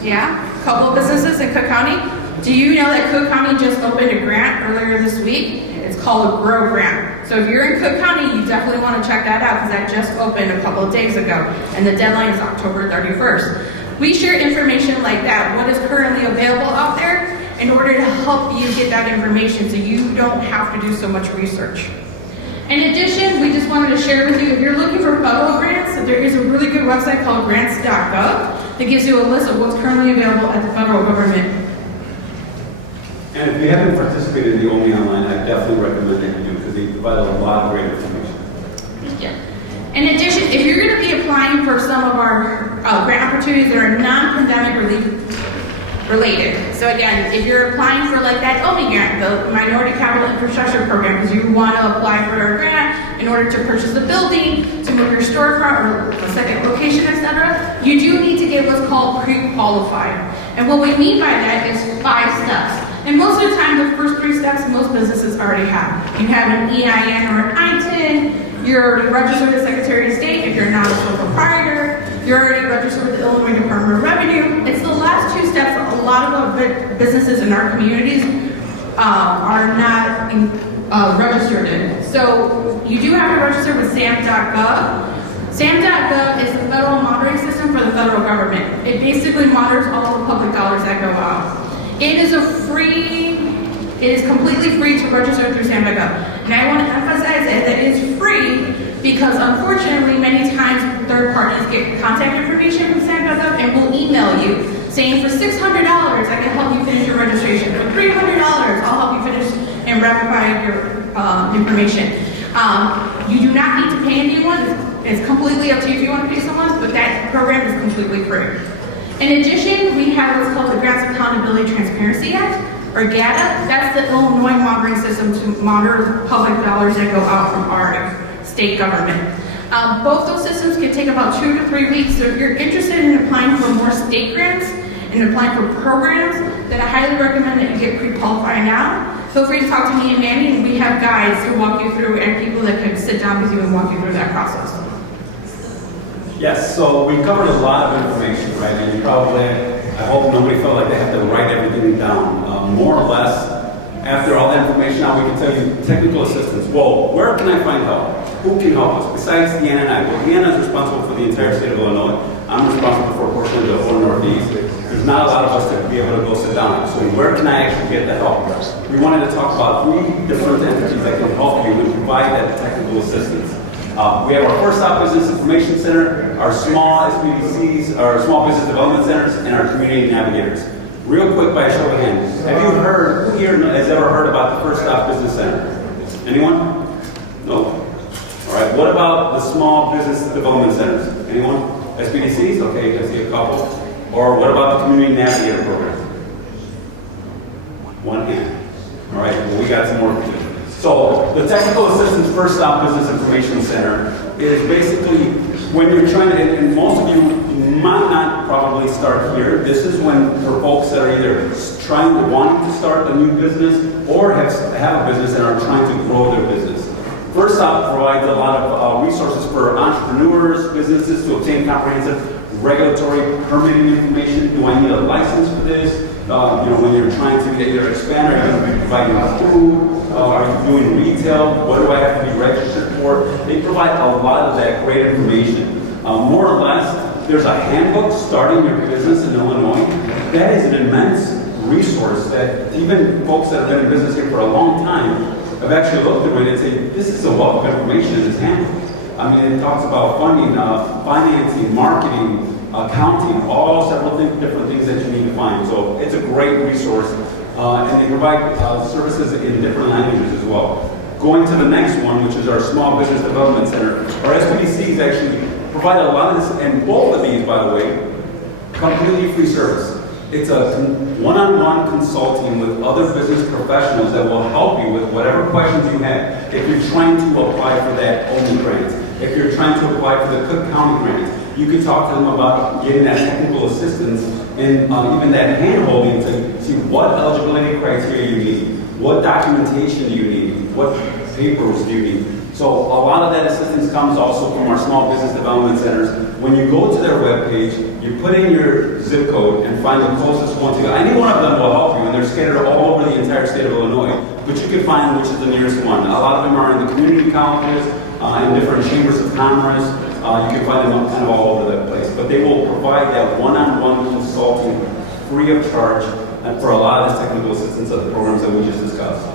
Yeah, a couple of businesses in Cook County. Do you know that Cook County just opened a grant earlier this week? It's called a GROW grant. So if you're in Cook County, you definitely want to check that out because that just opened a couple of days ago, and the deadline is October 31st. We share information like that, what is currently available out there, in order to help you get that information so you don't have to do so much research. In addition, we just wanted to share with you, if you're looking for federal grants, there is a really good website called grants.gov that gives you a list of what's currently available at the federal government. And if you haven't participated in the OMI Online, I definitely recommend that you do because they provide a lot of great information. Yeah. In addition, if you're going to be applying for some of our grant opportunities that are non-pandemic related, so again, if you're applying for like that OMI grant, the Minority Capital Infrastructure Program, because you want to apply for a grant in order to purchase a building, to move your storefront or a second location, etc., you do need to get what's called pre-qualified. And what we mean by that is 5 steps. And most of the time, the first 3 steps most businesses already have. You have an EIN or an ITIN, you're already registered with the Secretary of State if you're not a sole proprietor, you're already registered with the Illinois Department of Revenue. It's the last 2 steps that a lot of businesses in our communities are not registered in. So you do have to register with SAM.gov. SAM.gov is the federal monitoring system for the federal government. It basically monitors all the public dollars that go out. It is completely free to register through SAM.gov. And I want to emphasize that it is free because unfortunately many times third parties get contact information from SAM.gov and will email you saying for $600 I can help you finish your registration. For $300 I'll help you finish and verify your information. You do not need to pay anyone. It's completely up to you if you want to pay someone, but that program is completely free. In addition, we have what's called the Grants Accountability Transparency Act, or GATA. That's the Illinois monitoring system to monitor public dollars that go out from our state government. Both those systems can take about 2 to 3 weeks, so if you're interested in applying for more state grants and applying for programs, then I highly recommend that you get pre-qualified now. Feel free to talk to me and Manny, and we have guides to walk you through and people that can sit down with you and walk you through that process. Yes, so we covered a lot of information, right? And you probably, I hope nobody felt like they have to write everything down. More or less, after all the information now, we can tell you technical assistance. Well, where can I find help? Who can help us? Besides Deanna and I. Well, Deanna is responsible for the entire state of Illinois. I'm responsible for a portion of the whole Northeast. There's not a lot of us that can be able to go sit down. So where can I actually get the help? We wanted to talk about 3 different entities that can help you and provide that technical assistance. We have our First Stop Business Information Center, our small SBDCs, our Small Business Development Centers, and our Community Navigators. Real quick, by a show of hands, have you heard, who here has ever heard about the First Stop Business Center? Anyone? No? All right, what about the Small Business Development Centers? Anyone? SBDCs? Okay, I see a couple. Or what about the Community Navigator program? One hand. All right, well, we got some more to do. So the Technical Assistance First Stop Business Information Center is basically when you're trying to, and most of you might not probably start here. This is when for folks that are either wanting to start a new business or have a business and are trying to grow their business. First Stop provides a lot of resources for entrepreneurs, businesses to obtain comprehensive regulatory permitting information. Do I need a license for this? When you're trying to either expand, are you going to be providing food? Are you doing retail? What do I have to be registered for? They provide a lot of that great information. More or less, there's a handbook starting your business in Illinois. That is an immense resource that even folks that have been in business here for a long time have actually looked through it and say, this is a wealth of information in this handbook. I mean, it talks about funding, financing, marketing, accounting, all several different things that you need to find. So it's a great resource, and they provide services in different languages as well. Going to the next one, which is our Small Business Development Center. Our SBDCs actually provide a lot of this, and both of these, by the way, completely free service. It's a one-on-one consulting with other business professionals that will help you with whatever questions you have. If you're trying to apply for that OMI grant, if you're trying to apply for the Cook County grant, you can talk to them about getting that technical assistance and even that hand-holding to see what eligibility criteria you need, what documentation do you need, what papers do you need. So a lot of that assistance comes also from our small business development centers. When you go to their webpage, you put in your zip code and find the closest one to you. Any one of them will help you, and they're scattered all over the entire state of Illinois. But you can find which is the nearest one. A lot of them are in the community colleges, in different chambers of commerce. You can find them kind of all over that place. But they will provide that one-on-one consulting free of charge for a lot of this technical assistance of the programs that we just discussed.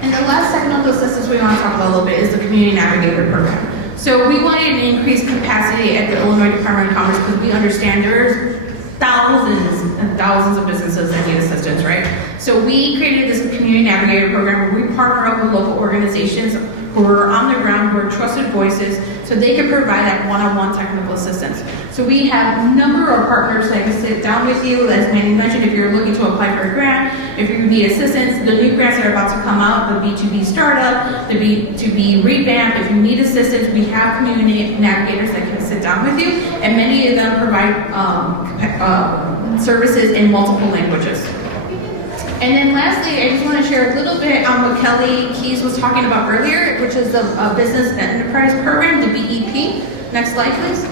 And the last technical assistance we want to talk about a little bit is the Community Navigator Program. So we wanted an increased capacity at the Illinois Department of Commerce because we understand there's thousands and thousands of businesses that need assistance, right? So we created this Community Navigator Program where we partner up with local organizations who are on the ground, who are trusted voices, so they can provide that one-on-one technical assistance. So we have a number of partners that can sit down with you, as Manny mentioned, if you're looking to apply for a grant, if you need assistance, the new grants that are about to come out, the B2B startup, the B2B revamp, if you need assistance, we have community navigators that can sit down with you, and many of them provide services in multiple languages. And then lastly, I just want to share a little bit on what Kelly Keys was talking about earlier, which is the Business Enterprise Program, the BEP. Next slide, please.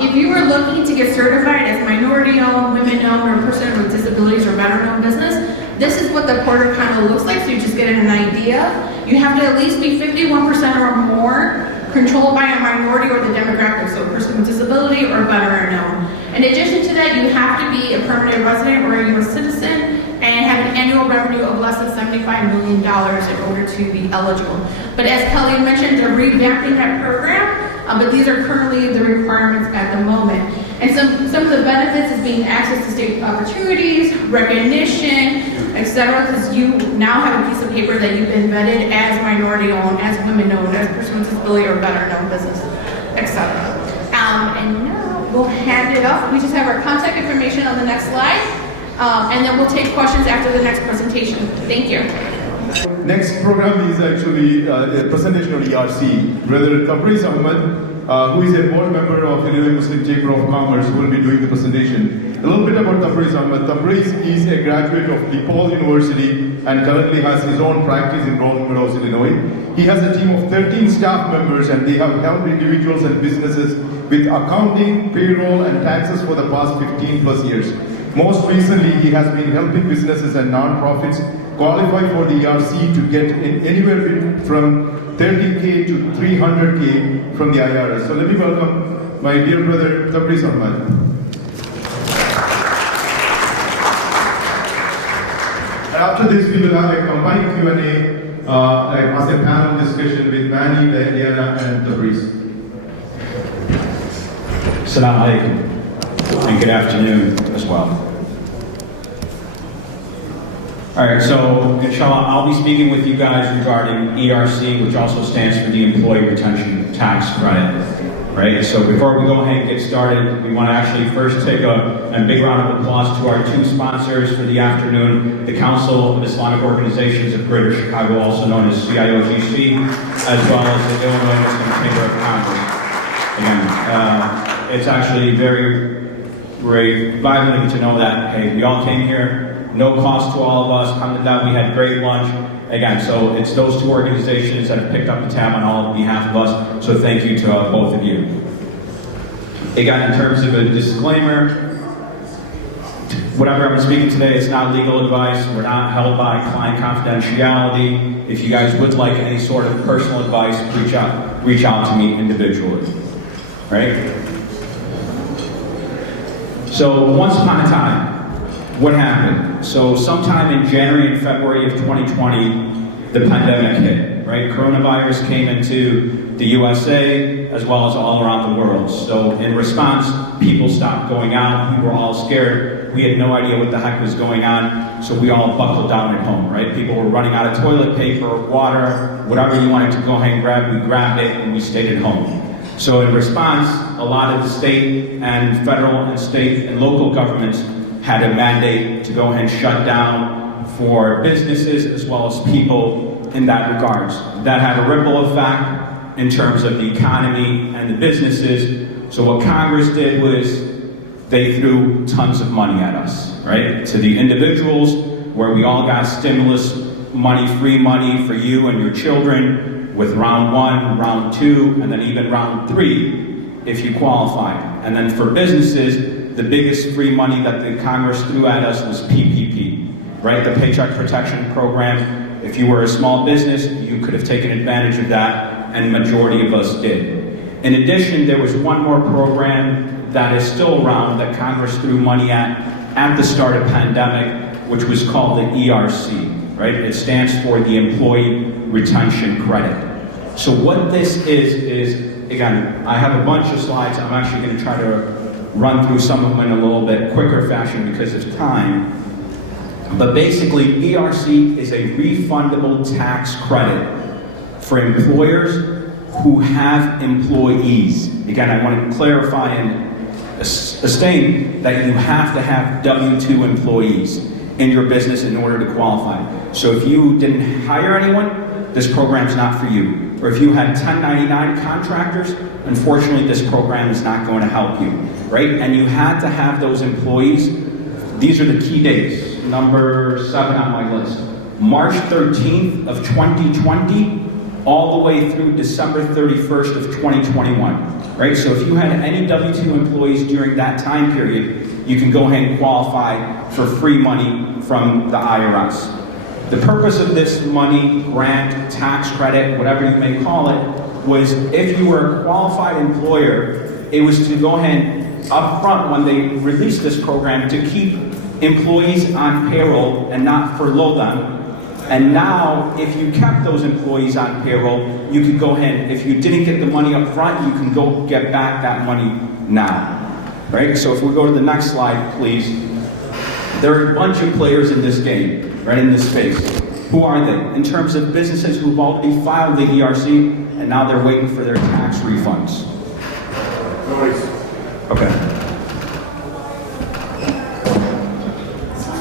If you were looking to get certified as minority-owned, women-owned, or person with disabilities or veteran-owned business, this is what the portal kind of looks like, so you just get an idea. You have to at least be 51% or more controlled by a minority or the demographic, so a person with disability or veteran-owned. In addition to that, you have to be a permanent resident or a U.S. citizen and have an annual revenue of less than $75 million in order to be eligible. But as Kelly mentioned, they're revamping that program, but these are currently the requirements at the moment. And some of the benefits is being access to state opportunities, recognition, etc., because you now have a piece of paper that you've been vetted as minority-owned, as women-owned, as person with disability or veteran-owned business, etc. And now we'll hand it off. We just have our contact information on the next slide, and then we'll take questions after the next presentation. Thank you. Next program is actually a presentation on ERC. Brother Tabriz Ahmed, who is a board member of Illinois Muslim Chamber of Commerce, will be doing the presentation. A little bit about Tabriz Ahmed. Tabriz is a graduate of DePaul University and currently has his own practice in Rolling Meadows, Illinois. He has a team of 13 staff members, and they have helped individuals and businesses with accounting, payroll, and taxes for the past 15 plus years. Most recently, he has been helping businesses and nonprofits qualify for the ERC to get in anywhere from 30K to 300K from the IRS. So let me welcome my dear brother Tabriz Ahmed. And after this, we will have a combined Q&A as a panel discussion with Manny, Diana, and Tabriz. Assalamu alaikum, and good afternoon as well. All right, so inshallah, I'll be speaking with you guys regarding ERC, which also stands for the Employee Retention Tax Credit, right? So before we go ahead and get started, we want to actually first take a big round of applause to our two sponsors for the afternoon, the Council of Islamic Organizations of Greater Chicago, also known as CIOGC, as well as the Illinois Muslim Chamber of Commerce. Again, it's actually very vibrant to know that, hey, we all came here, no cost to all of us. Alhamdulillah, we had great lunch. Again, so it's those two organizations that have picked up the tab on all behalf of us. So thank you to both of you. Again, in terms of a disclaimer, whatever I'm speaking today, it's not legal advice. We're not held by client confidentiality. If you guys would like any sort of personal advice, reach out to me individually. Right? So once upon a time, what happened? So sometime in January and February of 2020, the pandemic hit, right? Coronavirus came into the USA as well as all around the world. So in response, people stopped going out. We were all scared. we had no idea what the heck was going on, so we all buckled down at home, right? People were running out of toilet paper, water, whatever you wanted to go ahead and grab, we grabbed it and we stayed at home. So in response, a lot of the state and federal and state and local governments had a mandate to go ahead and shut down for businesses as well as people in that regards. That had a ripple effect in terms of the economy and the businesses. So what Congress did was they threw tons of money at us, right? To the individuals, where we all got stimulus money, free money for you and your children, with round 1, round 2, and then even round 3, if you qualified. And then for businesses, the biggest free money that the Congress threw at us was PPP, right? The Paycheck Protection Program. If you were a small business, you could have taken advantage of that, and majority of us did. In addition, there was one more program that is still around that Congress threw money at the start of pandemic, which was called the ERC, right? It stands for the Employee Retention Credit. So what this is, again, I have a bunch of slides. I'm actually going to try to run through some of them in a little bit quicker fashion because of time. But basically, ERC is a refundable tax credit for employers who have employees. Again, I want to clarify and sustain that you have to have W-2 employees in your business in order to qualify. So if you didn't hire anyone, this program's not for you. Or if you had 1099 contractors, unfortunately this program is not going to help you, right? And you had to have those employees. These are the key dates, number 7 on my list. March 13th of 2020, all the way through December 31st of 2021, right? So if you had any W-2 employees during that time period, you can go ahead and qualify for free money from the IRS. The purpose of this money, grant, tax credit, whatever you may call it, was if you were a qualified employer, it was to go ahead up front when they released this program to keep employees on payroll and not furlough them. And now, if you kept those employees on payroll, you could go ahead, if you didn't get the money up front, you can go get back that money now, right? So if we go to the next slide, please. There are a bunch of players in this game, right, in this space. Who are they? In terms of businesses who've already filed the ERC, and now they're waiting for their tax refunds. Okay.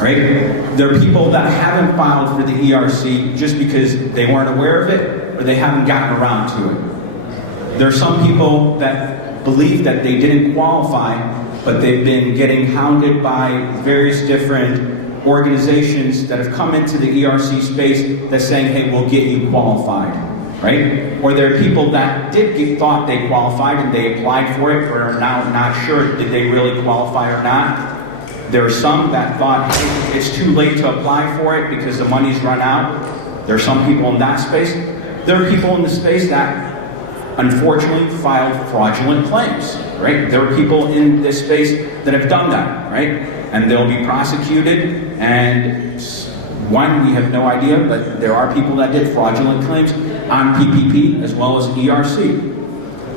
Right? There are people that haven't filed for the ERC just because they weren't aware of it or they haven't gotten around to it. There are some people that believe that they didn't qualify, but they've been getting hounded by various different organizations that have come into the ERC space that's saying, hey, we'll get you qualified, right? Or there are people that thought they qualified and they applied for it, but are now not sure did they really qualify or not. There are some that thought, hey, it's too late to apply for it because the money's run out. There are some people in that space. There are people in the space that unfortunately filed fraudulent claims, right? There are people in this space that have done that, right? And they'll be prosecuted, and one, we have no idea, but there are people that did fraudulent claims on PPP as well as ERC.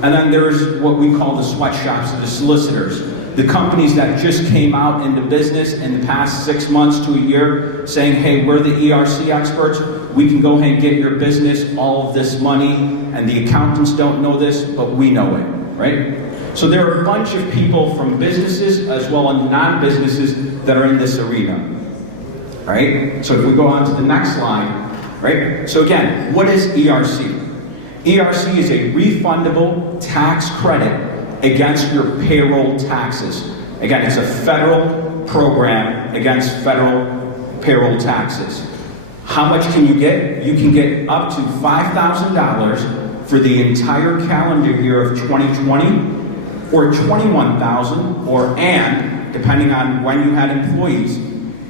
And then there's what we call the sweatshops, the solicitors. The companies that just came out into business in the past 6 months to a year saying, hey, we're the ERC experts, we can go ahead and get your business all of this money, and the accountants don't know this, but we know it, right? So there are a bunch of people from businesses as well as non-businesses that are in this arena, right? So if we go on to the next slide, right? So again, what is ERC? ERC is a refundable tax credit against your payroll taxes. Again, it's a federal program against federal payroll taxes. How much can you get? You can get up to $5,000 for the entire calendar year of 2020, or $21,000, and depending on when you had employees,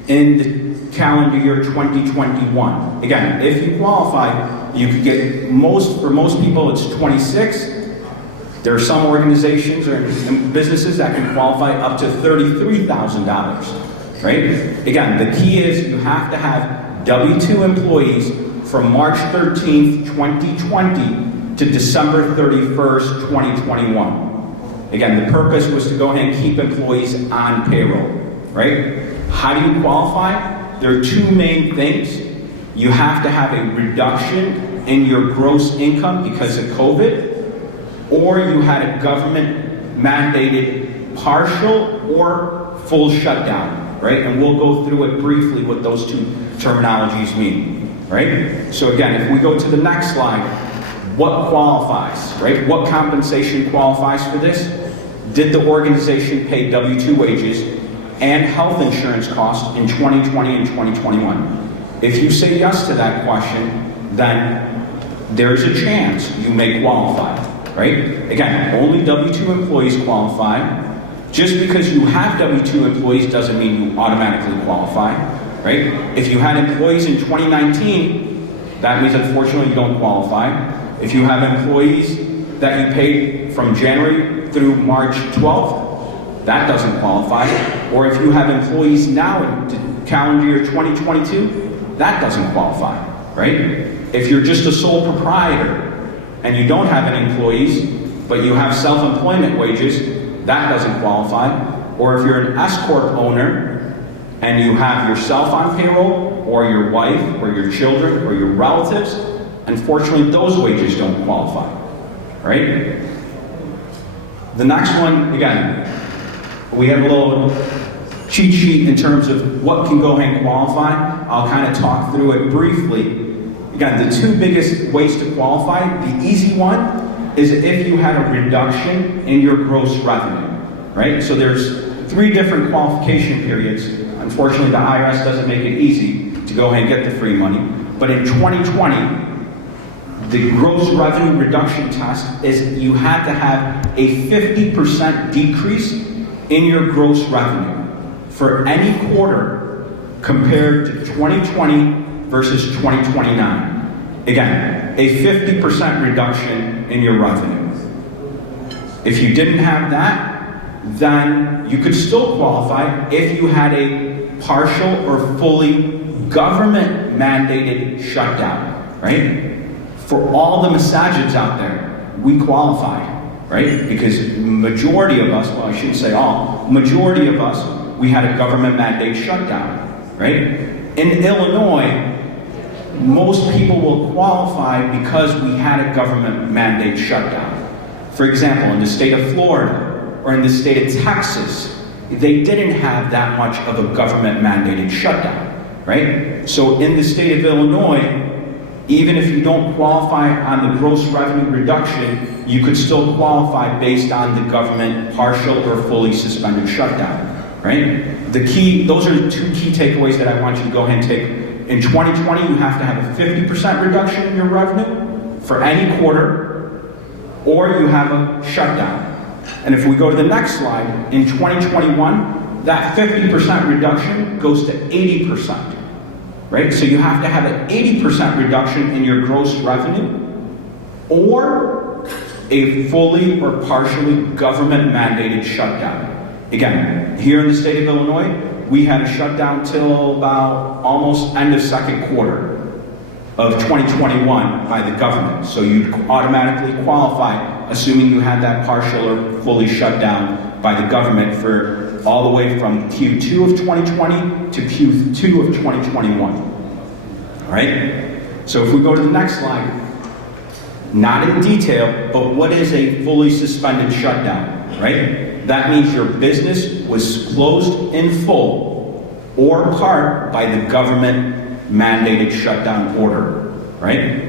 in the calendar year 2021. Again, if you qualify, you could get for most people it's 26. There are some organizations or businesses that can qualify up to $33,000, right? Again, the key is you have to have W-2 employees from March 13th, 2020 to December 31st, 2021. Again, the purpose was to go ahead and keep employees on payroll, right? How do you qualify? There are two main things. You have to have a reduction in your gross income because of COVID, or you had a government mandated partial or full shutdown, right? And we'll go through it briefly what those two terminologies mean, right? So again, if we go to the next slide, what qualifies, right? What compensation qualifies for this? Did the organization pay W-2 wages and health insurance costs in 2020 and 2021? If you say yes to that question, then there's a chance you may qualify, right? Again, only W-2 employees qualify. Just because you have W-2 employees doesn't mean you automatically qualify, right? If you had employees in 2019, that means unfortunately you don't qualify. If you have employees that you paid from January through March 12th, that doesn't qualify. Or if you have employees now in calendar year 2022, that doesn't qualify, right? If you're just a sole proprietor and you don't have any employees, but you have self-employment wages, that doesn't qualify. Or if you're an S-corp owner and you have yourself on payroll, or your wife, or your children, or your relatives, unfortunately those wages don't qualify, right? The next one, again, we have a little cheat sheet in terms of what can go ahead and qualify. I'll kind of talk through it briefly. Again, the two biggest ways to qualify, the easy one is if you had a reduction in your gross revenue, right? So there's 3 different qualification periods. Unfortunately, the IRS doesn't make it easy to go ahead and get the free money. But in 2020, the gross revenue reduction test is you had to have a 50% decrease in your gross revenue for any quarter compared to 2020 versus 2029. Again, a 50% reduction in your revenue. If you didn't have that, then you could still qualify if you had a partial or fully government mandated shutdown, right? For all the masajids out there, we qualified, right? Because majority of us, well, I shouldn't say all, majority of us, we had a government mandate shutdown, right? In Illinois, most people will qualify because we had a government mandate shutdown. For example, in the state of Florida or in the state of Texas, they didn't have that much of a government mandated shutdown, right? So in the state of Illinois, even if you don't qualify on the gross revenue reduction, you could still qualify based on the government partial or fully suspended shutdown, right? Those are the 2 key takeaways that I want you to go ahead and take. In 2020, you have to have a 50% reduction in your revenue for any quarter, or you have a shutdown. And if we go to the next slide, in 2021, that 50% reduction goes to 80%, right? So you have to have an 80% reduction in your gross revenue, or a fully or partially government mandated shutdown. Again, here in the state of Illinois, we had a shutdown till about almost end of second quarter of 2021 by the government. So you'd automatically qualify, assuming you had that partial or fully shut down by the government for all the way from Q2 of 2020 to Q2 of 2021. All right? So if we go to the next slide, not in detail, but what is a fully suspended shutdown, right? That means your business was closed in full or part by the government mandated shutdown order, right?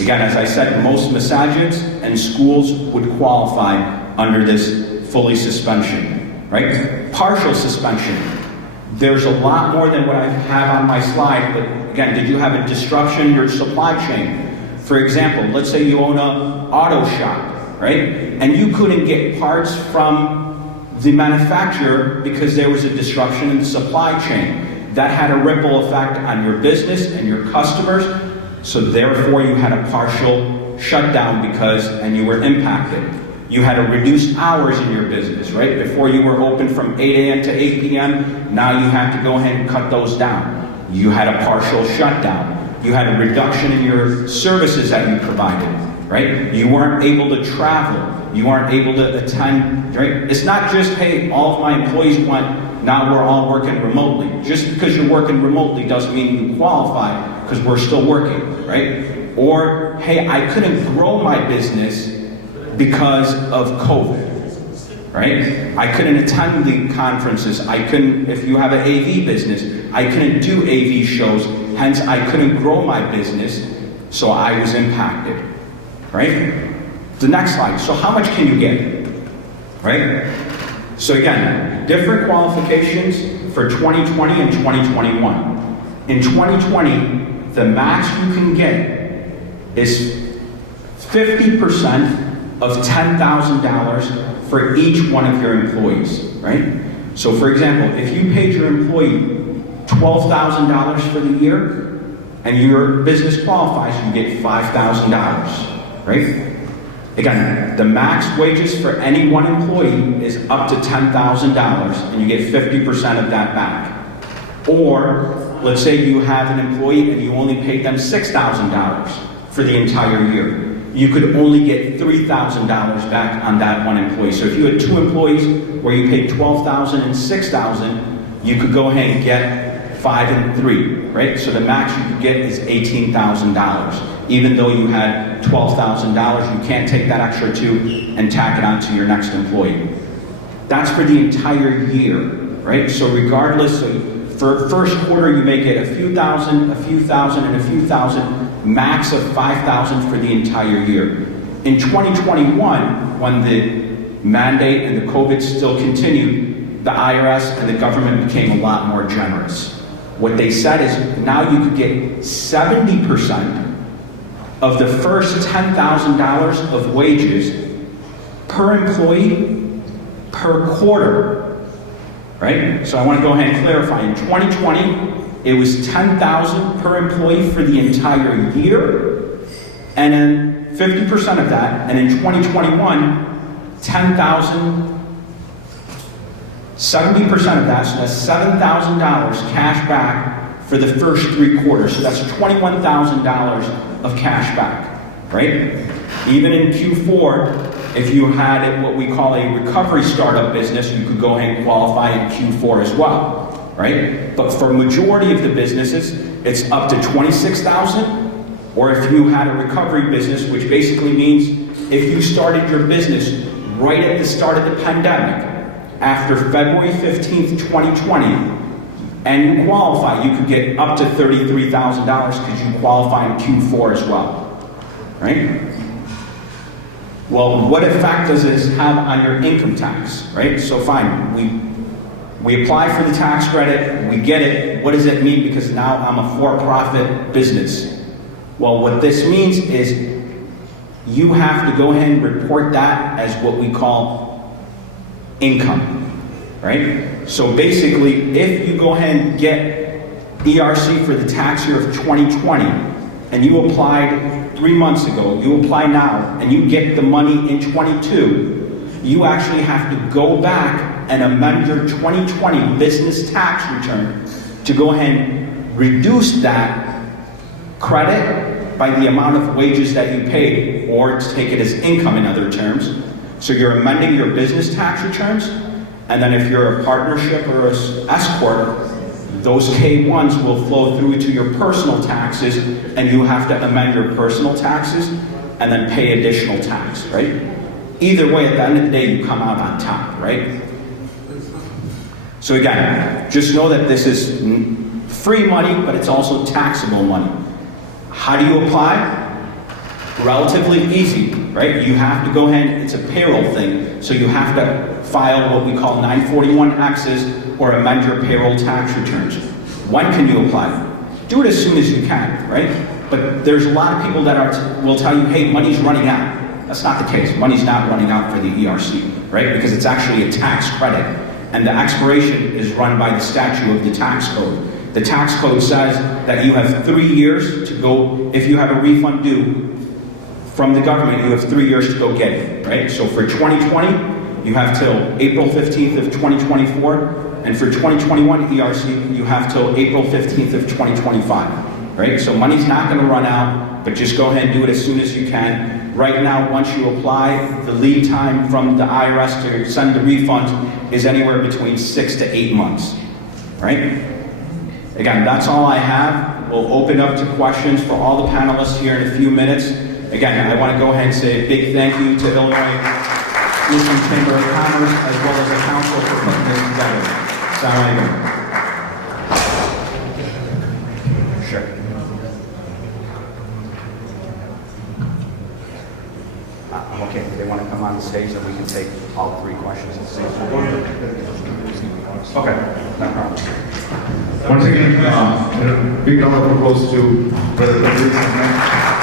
Again, as I said, most masajids and schools would qualify under this fully suspension, right? Partial suspension. There's a lot more than what I have on my slide, but again, did you have a disruption in your supply chain? For example, let's say you own an auto shop, right? And you couldn't get parts from the manufacturer because there was a disruption in the supply chain. That had a ripple effect on your business and your customers, so therefore you had a partial shutdown and you were impacted. You had a reduced hours in your business, right? Before you were open from 8 a.m. to 8 p.m., now you have to go ahead and cut those down. You had a partial shutdown. You had a reduction in your services that you provided, right? You weren't able to travel. You weren't able to attend, right? It's not just, hey, all of my employees went now we're all working remotely. Just because you're working remotely doesn't mean you qualify, because we're still working, right? Or, hey, I couldn't grow my business because of COVID, right? I couldn't attend the conferences. I couldn't, if you have an AV business, I couldn't do AV shows, hence I couldn't grow my business, so I was impacted, right? The next slide. So how much can you get, right? So again, different qualifications for 2020 and 2021. In 2020, the max you can get is 50% of $10,000 for each one of your employees, right? So for example, if you paid your employee $12,000 for the year and your business qualifies, you get $5,000, right? Again, the max wages for any one employee is up to $10,000 and you get 50% of that back. Or let's say you have an employee and you only paid them $6,000 for the entire year. You could only get $3,000 back on that one employee. So if you had two employees where you paid $12,000 and $6,000, you could go ahead and get $5,000 and $3,000, right? So the max you could get is $18,000. Even though you had $12,000, you can't take that extra $2,000 and tack it onto your next employee. That's for the entire year, right? So regardless, for first quarter you may get a few thousand, and a few thousand, max of $5,000 for the entire year. In 2021, when the mandate and the COVID still continued, the IRS and the government became a lot more generous. What they said is now you could get 70% of the first $10,000 of wages per employee per quarter, right? So I want to go ahead and clarify. In 2020, it was $10,000 per employee for the entire year, and then 50% of that, and in 2021, $10,000, 70% of that, so that's $7,000 cash back for the first 3 quarters. So that's $21,000 of cash back, right? Even in Q4, if you had what we call a recovery startup business, you could go ahead and qualify in Q4 as well, right? But for majority of the businesses, it's up to $26,000, or if you had a recovery business, which basically means if you started your business right at the start of the pandemic, after February 15th, 2020, and you qualify, you could get up to $33,000 because you qualify in Q4 as well, right? Well, what effect does this have on your income tax, right? So fine, we apply for the tax credit, we get it. What does it mean? Because now I'm a for-profit business. Well, what this means is you have to go ahead and report that as what we call income, right? So basically, if you go ahead and get ERC for the tax year of 2020, and you applied 3 months ago, you apply now, and you get the money in 22, you actually have to go back and amend your 2020 business tax return to go ahead and reduce that credit by the amount of wages that you paid, or to take it as income in other terms. So you're amending your business tax returns. And then if you're a partnership or an S corp, those K1s will flow through to your personal taxes, and you have to amend your personal taxes and then pay additional tax, right? Either way, at the end of the day, you come out on top, right? So again, just know that this is free money, but it's also taxable money. How do you apply? Relatively easy, right? You have to go ahead, it's a payroll thing, so you have to file what we call 941Xs or amend your payroll tax returns. When can you apply? Do it as soon as you can, right? But there's a lot of people that will tell you, hey, money's running out. That's not the case. Money's not running out for the ERC, right? Because it's actually a tax credit, and the expiration is run by the statute of the tax code. The tax code says that you have 3 years to go, if you have a refund due from the government, you have 3 years to go get it, right? So for 2020, you have till April 15th of 2024, and for 2021 ERC, you have till April 15th of 2025, right? So money's not gonna run out, but just go ahead and do it as soon as you can. right now, once you apply, the lead time from the IRS to send the refund is anywhere between 6 to 8 months, right? Again, that's all I have. We'll open up to questions for all the panelists here in a few minutes. Again, I want to go ahead and say a big thank you to Illinois Lucien Chamber of Commerce as well as the council for putting this together. Assalamu alaikum. Sure. Okay, they want to come on the stage and we can take all 3 questions at the same time. Okay, no problem. Once again, big round of applause to Brother Fabrice.